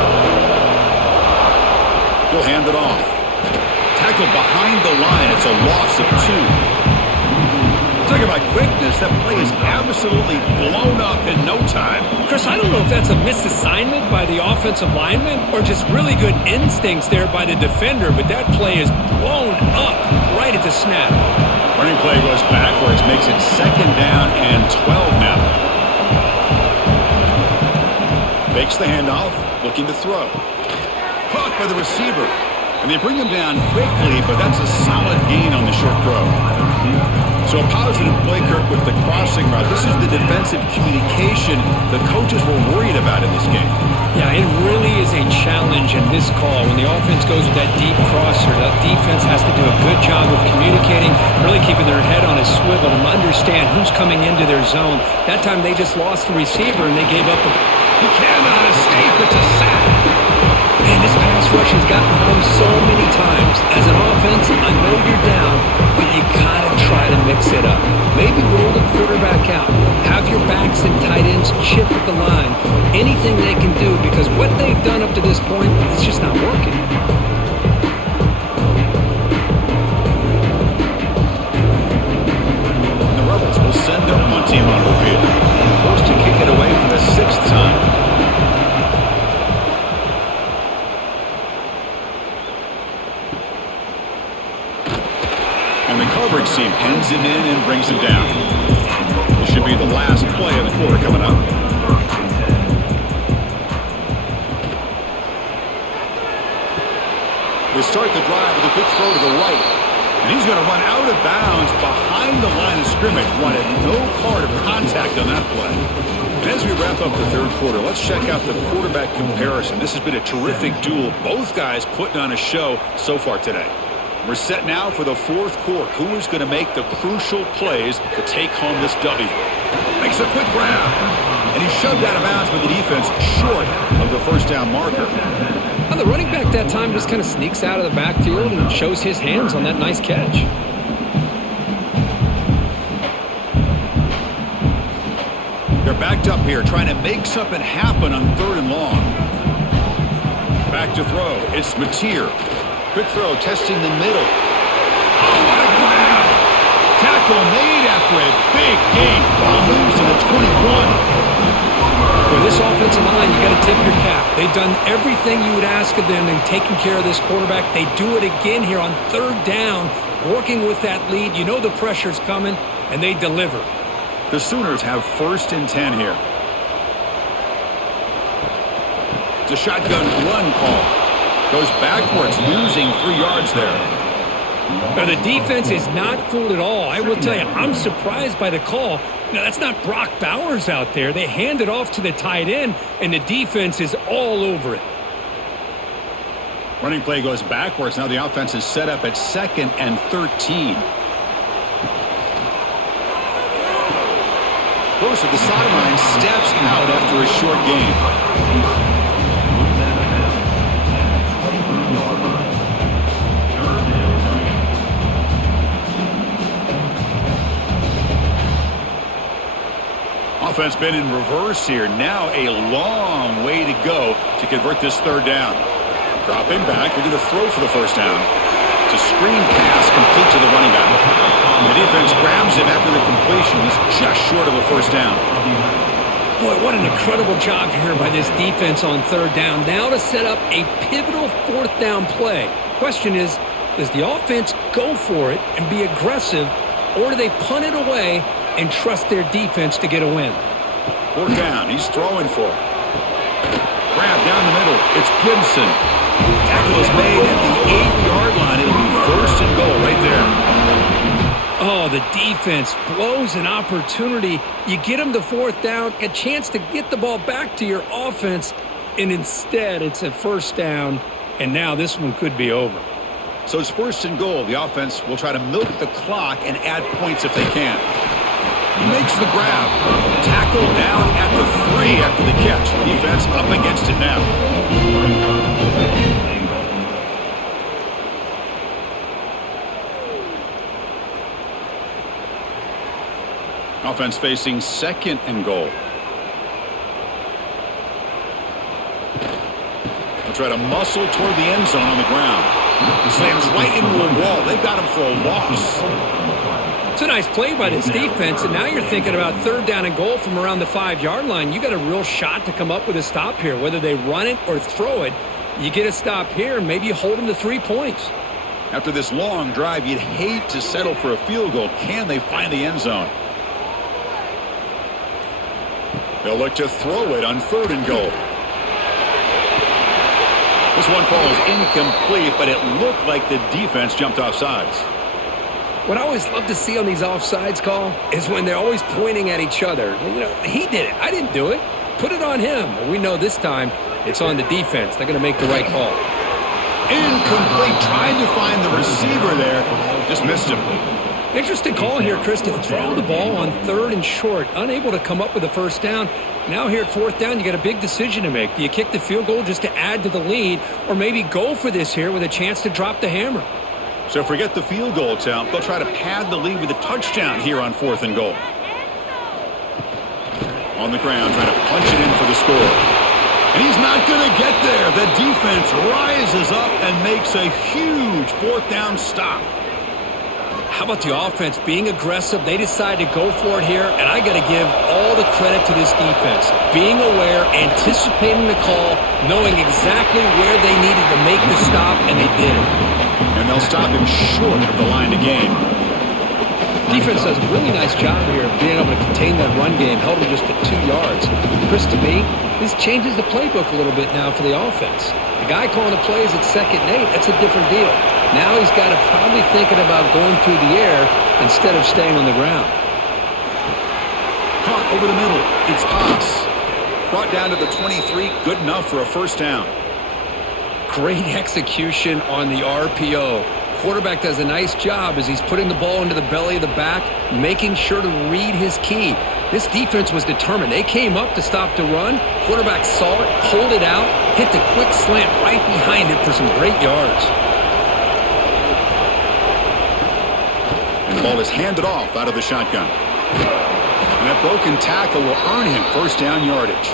He'll hand it off. Tackled behind the line. It's a loss of 2. Talking about quickness, that play is absolutely blown up in no time. Chris, I don't know if that's a misassignment by the offensive lineman or just really good instincts there by the defender, but that play is blown up right at the snap. Running play goes backwards, makes it second down and 12 now. Fakes the handoff, looking to throw. Caught by the receiver. And they bring him down quickly, but that's a solid gain on the short throw. So a positive play, Kirk, with the crossing route. This is the defensive communication the coaches were worried about in this game. Yeah, it really is a challenge in this call. When the offense goes with that deep crosser, that defense has to do a good job of communicating, really keeping their head on a swivel to understand who's coming into their zone. That time they just lost the receiver and they gave up the... He cannot escape. It's a sack. Man, this pass rush has gotten home so many times. As an offense, I know you're down, but you gotta try to mix it up. Maybe roll the quarterback out. Have your backs and tight ends chip at the line. Anything they can do, because what they've done up to this point, it's just not working. The Rebels will send their punt team on the field. Forced to kick it away for the 6th time. And the coverage team pins him in and brings him down. This should be the last play of the quarter coming up. They start the drive with a quick throw to the right. And he's going to run out of bounds behind the line of scrimmage. Wanted no part of contact on that play. And as we wrap up the third quarter, let's check out the quarterback comparison. This has been a terrific duel. Both guys putting on a show so far today. We're set now for the fourth quarter. Who is going to make the crucial plays to take home this W? Makes a quick grab. And he's shoved out of bounds with the defense short of the first down marker. Well, the running back that time just kind of sneaks out of the backfield and shows his hands on that nice catch. backed up here, trying to make something happen on 3rd and long. Back to throw. It's Mateer. Quick throw, testing the middle. Oh, what a grab! Tackle made after a big gain. Ball moves to the 21. For this offensive line, you got to tip your cap. They've done everything you would ask of them in taking care of this quarterback. They do it again here on 3rd down, working with that lead. You know the pressure's coming, and they deliver. The Sooners have 1st and 10 here. It's a shotgun run call. Goes backwards, losing 3 yards there. Now, the defense is not fooled at all. I will tell you, I'm surprised by the call. Now, that's not Brock Bowers out there. They hand it off to the tight end, and the defense is all over it. Running play goes backwards. Now the offense is set up at 2nd and 13. Goes to the sideline, steps out after a short gain. Offense been in reverse here. Now a long way to go to convert this 3rd down. Dropping back, they're going to throw for the 1st down. It's a screen pass complete to the running back. The defense grabs him after the completion. He's just short of a 1st down. Boy, what an incredible job here by this defense on 3rd down. Now to set up a pivotal 4th down play. Question is, does the offense go for it and be aggressive, or do they punt it away and trust their defense to get a win? 4th down. He's throwing for it. Grab down the middle. It's Gibson. Tackle is made at the 8-yard line. It'll be 1st and goal right there. Oh, the defense blows an opportunity. You get them to 4th down, a chance to get the ball back to your offense, and instead it's a 1st down, and now this one could be over. So it's 1st and goal. The offense will try to milk the clock and add points if they can. He makes the grab. Tackle down at the 3 after the catch. Defense up against it now. Offense facing 2nd and goal. They'll try to muscle toward the end zone on the ground. He slams right into a wall. They've got him for a loss. It's a nice play by this defense, and now you're thinking about 3rd down and goal from around the 5-yard line. You got a real shot to come up with a stop here. Whether they run it or throw it, you get a stop here, and maybe you hold them to 3 points. After this long drive, you'd hate to settle for a field goal. Can they find the end zone? They'll look to throw it on 3rd and goal. This one falls incomplete, but it looked like the defense jumped off sides. What I always love to see on these offsides call is when they're always pointing at each other. You know, he did it. I didn't do it. Put it on him. Well, we know this time it's on the defense. They're going to make the right call. Incomplete. Trying to find the receiver there. Just missed him. Interesting call here, Chris, to throw the ball on 3rd and short. Unable to come up with a 1st down. Now here at 4th down, you got a big decision to make. Do you kick the field goal just to add to the lead, or maybe go for this here with a chance to drop the hammer? So forget the field goal attempt. They'll try to pad the lead with a touchdown here on 4th and goal. On the ground, trying to punch it in for the score. And he's not going to get there. The defense rises up and makes a huge 4th down stop. How about the offense being aggressive? They decide to go for it here, and I got to give all the credit to this defense. Being aware, anticipating the call, knowing exactly where they needed to make the stop, and they did it. And they'll stop him short of the line to gain. Defense does a really nice job here of being able to contain that run game, held him just at 2 yards. Chris, to me, this changes the playbook a little bit now for the offense. The guy calling the plays at 2nd and 8, that's a different deal. Now he's got to probably thinking about going through the air instead of staying on the ground. Caught over the middle. It's Haas. Brought down to the 23. Good enough for a 1st down. Great execution on the RPO. Quarterback does a nice job as he's putting the ball into the belly of the back, making sure to read his key. This defense was determined. They came up to stop the run. Quarterback saw it, pulled it out, hit the quick slant right behind it for some great yards. And the ball is handed off out of the shotgun. And that broken tackle will earn him first down yardage.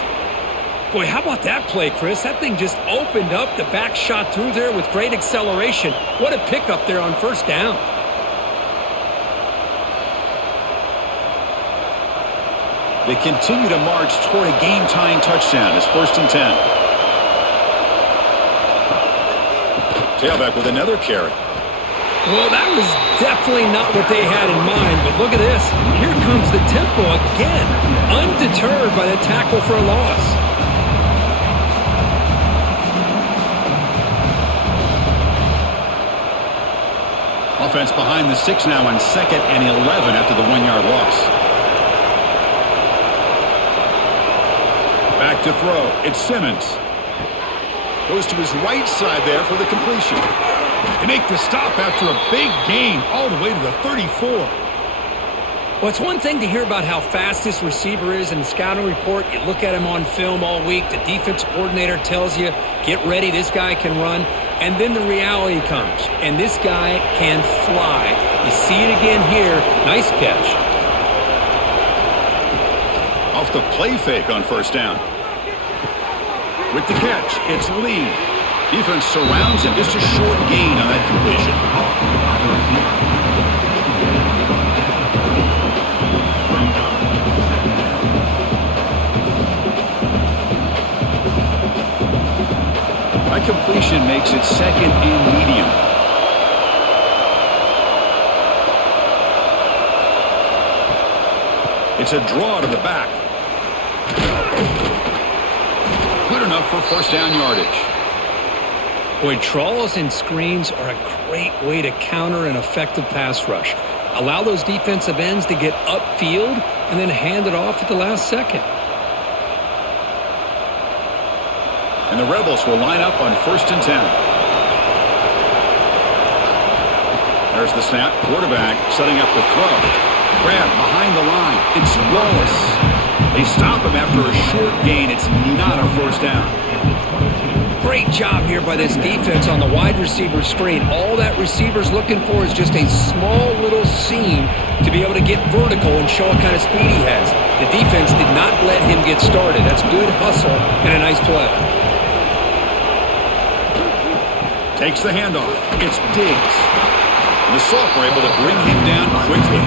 Boy, how about that play, Chris? That thing just opened up. The back shot through there with great acceleration. What a pickup there on first down. They continue to march toward a game-tying touchdown. It's 1st and 10. Tailback with another carry. Well, that was definitely not what they had in mind, but look at this. Here comes the tempo again, undeterred by the tackle for a loss. Offense behind the 6 now on 2nd and 11 after the 1-yard loss. Back to throw. It's Simmons. Goes to his right side there for the completion. They make the stop after a big gain all the way to the 34. Well, it's one thing to hear about how fast this receiver is in the scouting report. You look at him on film all week. The defensive coordinator tells you, get ready, this guy can run. And then the reality comes, and this guy can fly. You see it again here. Nice catch. Off the play fake on first down. With the catch, it's Lee. Defense surrounds him. Just a short gain on that completion. That completion makes it 2nd and medium. It's a draw to the back. Good enough for first down yardage. Boy, draws and screens are a great way to counter an effective pass rush. Allow those defensive ends to get upfield and then hand it off at the last second. And the Rebels will line up on 1st and 10. There's the snap. Quarterback setting up the throw. Grab behind the line. It's Wallace. They stop him after a short gain. It's not a first down. Great job here by this defense on the wide receiver screen. All that receiver's looking for is just a small little seam to be able to get vertical and show what kind of speed he has. The defense did not let him get started. That's good hustle and a nice play. Takes the handoff. It's Diggs. And the sophomore able to bring him down quickly.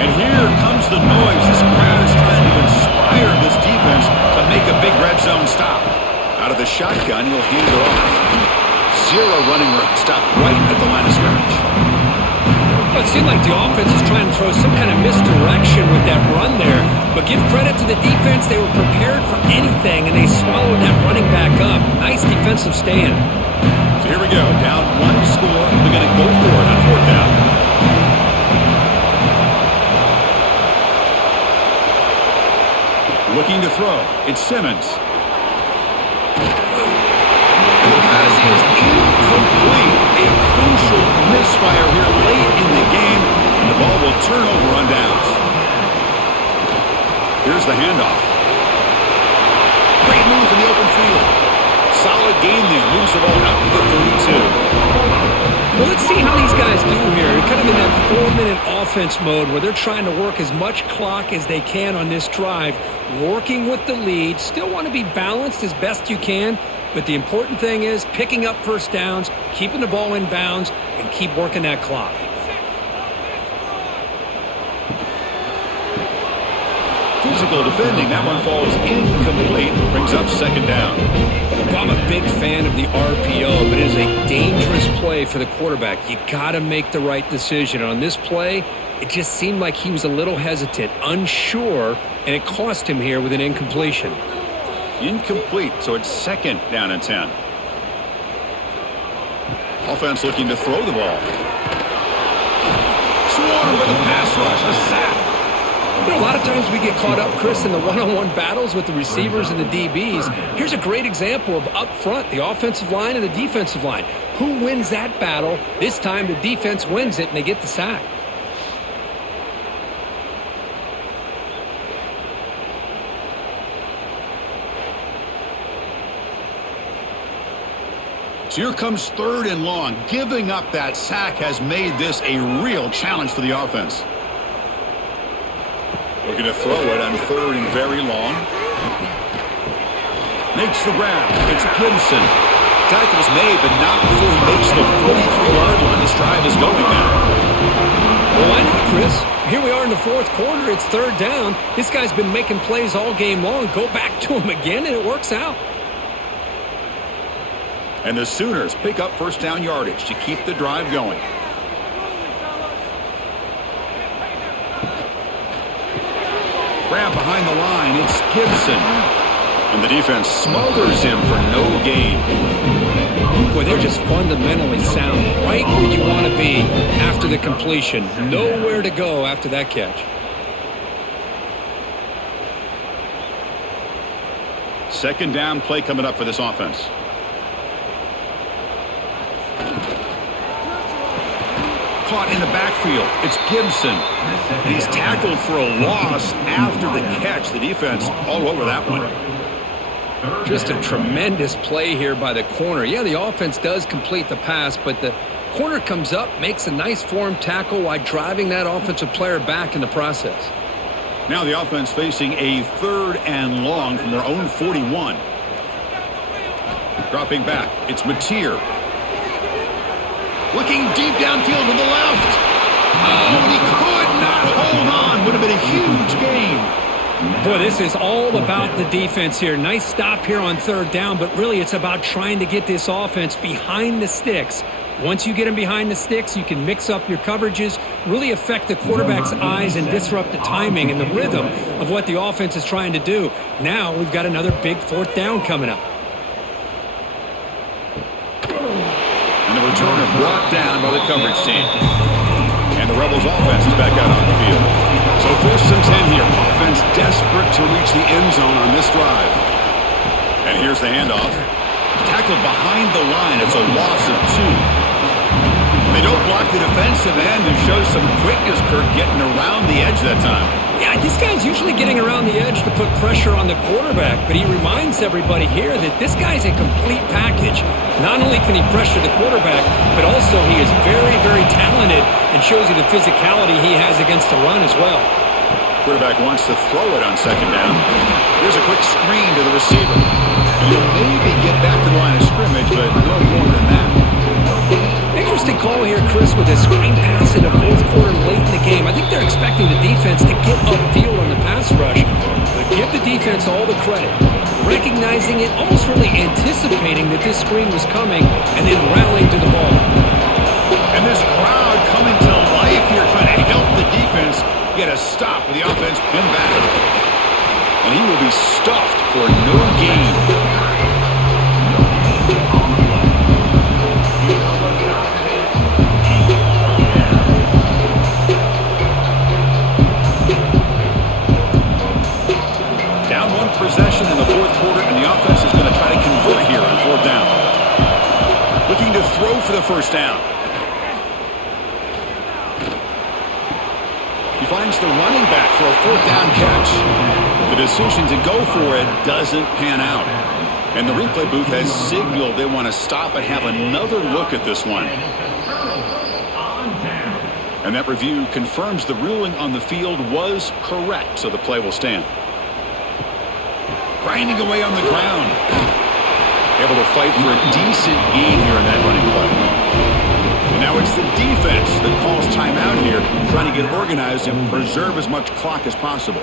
And here comes the noise. This crowd is trying to inspire this defense to make a big red zone stop. Out of the shotgun, he'll hand it off. 0 running stop right at the line of scrimmage. Well, it seemed like the offense is trying to throw some kind of misdirection with that run there. But give credit to the defense. They were prepared for anything, and they swallowed that running back up. Nice defensive stand. So here we go. Down 1 score. They're going to go for it on 4th down. Looking to throw. It's Simmons. And the pass is incomplete. A crucial misfire here late in the game, and the ball will turn over on downs. Here's the handoff. Great move in the open field. Solid gain there. Moves the ball out to the 32. Well, let's see how these guys do here. They're kind of in that 4-minute offense mode where they're trying to work as much clock as they can on this drive, working with the lead. Still want to be balanced as best you can, but the important thing is picking up first downs, keeping the ball in bounds, and keep working that clock. Physical defending. That one falls incomplete. Brings up 2nd down. Well, I'm a big fan of the RPO, but it is a dangerous play for the quarterback. You got to make the right decision. On this play, it just seemed like he was a little hesitant, unsure, and it cost him here with an incompletion. Incomplete, so it's 2nd down and 10. Offense looking to throw the ball. Swarmed with a pass rush, a sack. You know, a lot of times we get caught up, Chris, in the one-on-one battles with the receivers and the DBs. Here's a great example of up front, the offensive line and the defensive line. Who wins that battle? This time the defense wins it and they get the sack. So here comes 3rd and long. Giving up that sack has made this a real challenge for the offense. Looking to throw it on 3rd and very long. Makes the grab. It's Gibson. Tackle's made, but not before he makes the 43-yard line. This drive is going now. Well, why not, Chris? Here we are in the 4th quarter. It's 3rd down. This guy's been making plays all game long. Go back to him again, and it works out. And the Sooners pick up 1st down yardage to keep the drive going. Grab behind the line. It's Gibson. And the defense smothers him for no gain. Boy, they're just fundamentally sound. Right where you want to be after the completion. Nowhere to go after that catch. Second down play coming up for this offense. Caught in the backfield. It's Gibson. He's tackled for a loss after the catch. The defense all over that one. Just a tremendous play here by the corner. Yeah, the offense does complete the pass, but the corner comes up, makes a nice form tackle while driving that offensive player back in the process. Now the offense facing a 3rd and long from their own 41. Dropping back. It's Mateer. Looking deep downfield to the left. Oh, and he could not hold on. Would have been a huge gain. Boy, this is all about the defense here. Nice stop here on 3rd down, but really it's about trying to get this offense behind the sticks. Once you get them behind the sticks, you can mix up your coverages, really affect the quarterback's eyes and disrupt the timing and the rhythm of what the offense is trying to do. Now we've got another big 4th down coming up. And the returner brought down by the coverage team. And the Rebels offense is back out on the field. So 1st and 10 here. Offense desperate to reach the end zone on this drive. And here's the handoff. Tackled behind the line. It's a loss of 2. They don't block the defensive end and show some quickness, Kirk, getting around the edge that time. Yeah, this guy's usually getting around the edge to put pressure on the quarterback, but he reminds everybody here that this guy's a complete package. Not only can he pressure the quarterback, but also he is very, very talented and shows you the physicality he has against the run as well. Quarterback wants to throw it on 2nd down. Here's a quick screen to the receiver. He'll maybe get back to the line of scrimmage, but no more than that. Interesting call here, Chris, with a screen pass in the 4th quarter late in the game. I think they're expecting the defense to get upfield on the pass rush, but give the defense all the credit. Recognizing it, almost really anticipating that this screen was coming, and then rallying to the ball. And this crowd coming to life here, trying to help the defense get a stop with the offense pinned back. And he will be stuffed for no gain. Possession in the 4th quarter, and the offense is going to try to convert here on 4th down. Looking to throw for the 1st down. He finds the running back for a 4th down catch. The decision to go for it doesn't pan out. And the replay booth has signaled they want to stop and have another look at this one. And that review confirms the ruling on the field was correct, so the play will stand. Grinding away on the ground. Able to fight for a decent gain here in that running play. And now it's the defense that calls timeout here, trying to get organized and preserve as much clock as possible.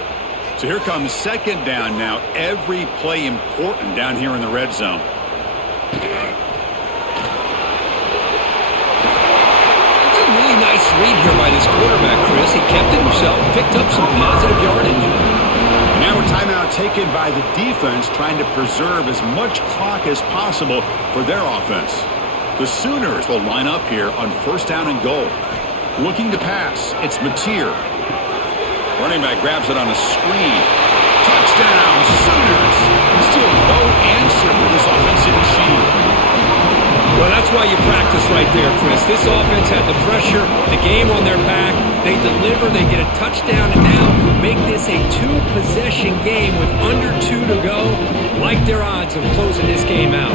So here comes 2nd down now. Every play important down here in the red zone. That's a really nice read here by this quarterback, Chris. He kept it himself, picked up some positive yardage. Now a timeout taken by the defense, trying to preserve as much clock as possible for their offense. The Sooners will line up here on 1st down and goal. Looking to pass, it's Mateer. Running back grabs it on a screen. Touchdown, Sooners! Still no answer for this offensive machine. Well, that's why you practice right there, Chris. This offense had the pressure, the game on their back. They deliver, they get a touchdown, and now make this a 2-possession game with under 2 to go. Like their odds of closing this game out.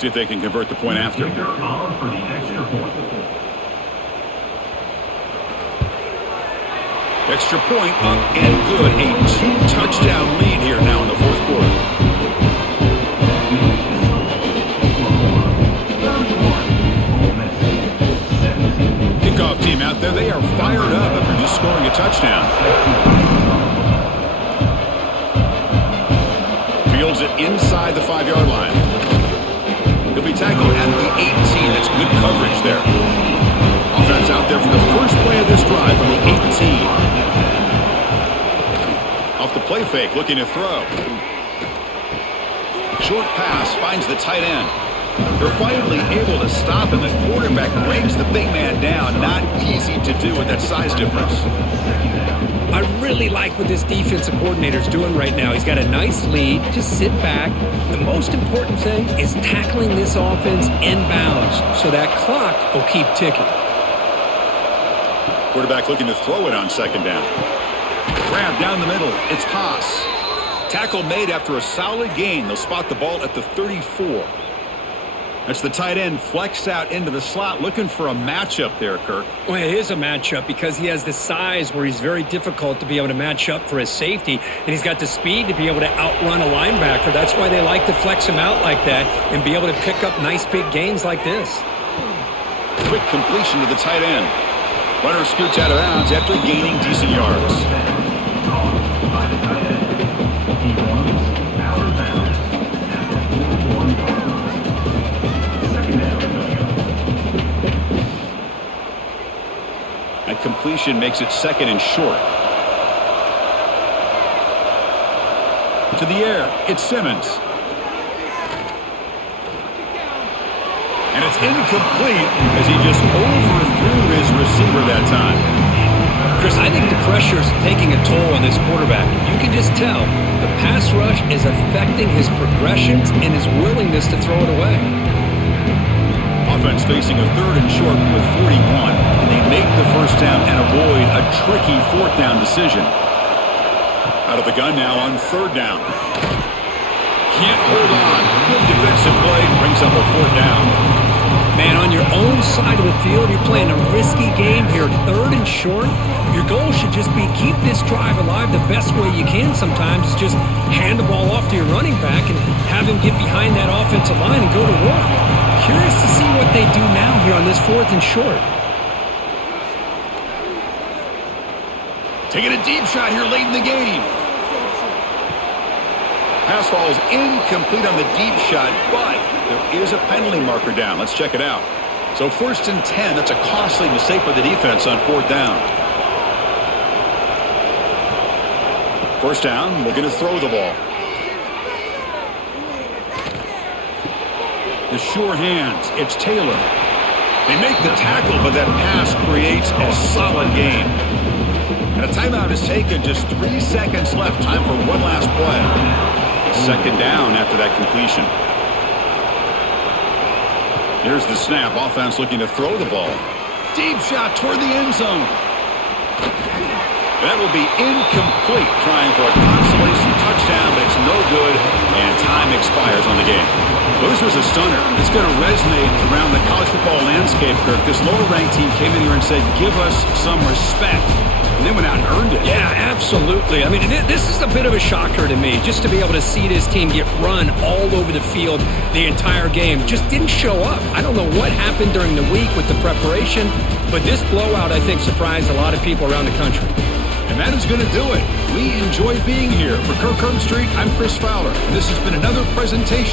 See if they can convert the point after. Extra point up and good. A 2-touchdown lead here now in the fourth quarter. Kickoff team out there. They are fired up after just scoring a touchdown. Fields it inside the 5-yard line. He'll be tackled at the 18. That's good coverage there. Offense out there for the first play of this drive from the 18. Off the play fake, looking to throw. Short pass finds the tight end. They're finally able to stop him. The quarterback brings the big man down. Not easy to do with that size difference. I really like what this defensive coordinator is doing right now. He's got a nice lead. Just sit back. The most important thing is tackling this offense inbounds so that clock will keep ticking. Quarterback looking to throw it on second down. Grab down the middle. It's Haas. Tackle made after a solid gain. They'll spot the ball at the 34. That's the tight end flexed out into the slot, looking for a matchup there, Kirk. Well, it is a matchup because he has the size where he's very difficult to be able to match up for his safety, and he's got the speed to be able to outrun a linebacker. That's why they like to flex him out like that and be able to pick up nice big gains like this. Quick completion to the tight end. Runner scoots out of bounds after gaining decent yards. That completion makes it second and short. To the air, it's Simmons. And it's incomplete as he just overthrew his receiver that time. Chris, I think the pressure is taking a toll on this quarterback. You can just tell the pass rush is affecting his progressions and his willingness to throw it away. Offense facing a third and short with 41, and they make the first down and avoid a tricky fourth down decision. Out of the gun now on third down. Can't hold on. Good defensive play brings up a fourth down. Man, on your own side of the field, you're playing a risky game here. Third and short. Your goal should just be keep this drive alive the best way you can sometimes. Is just hand the ball off to your running back and have him get behind that offensive line and go to work. Curious to see what they do now here on this fourth and short. Taking a deep shot here late in the game. Pass falls incomplete on the deep shot, but there is a penalty marker down. Let's check it out. So first and 10, that's a costly mistake by the defense on fourth down. First down, looking to throw the ball. The sure hands, it's Taylor. They make the tackle, but that pass creates a solid gain. And a timeout is taken, just 3 seconds left. Time for one last play. Second down after that completion. Here's the snap. Offense looking to throw the ball. Deep shot toward the end zone. That will be incomplete. Trying for a consolation touchdown, but it's no good, and time expires on the game. Well, this was a stunner. It's going to resonate around the college football landscape, Kirk. This lower-ranked team came in here and said, give us some respect. And they went out and earned it. Yeah, absolutely. I mean, this is a bit of a shocker to me, just to be able to see this team get run all over the field the entire game. Just didn't show up. I don't know what happened during the week with the preparation, but this blowout, I think, surprised a lot of people around the country. And that is going to do it. We enjoy being here. For Kirk Herbstreit, I'm Chris Fowler. And this has been another presentation.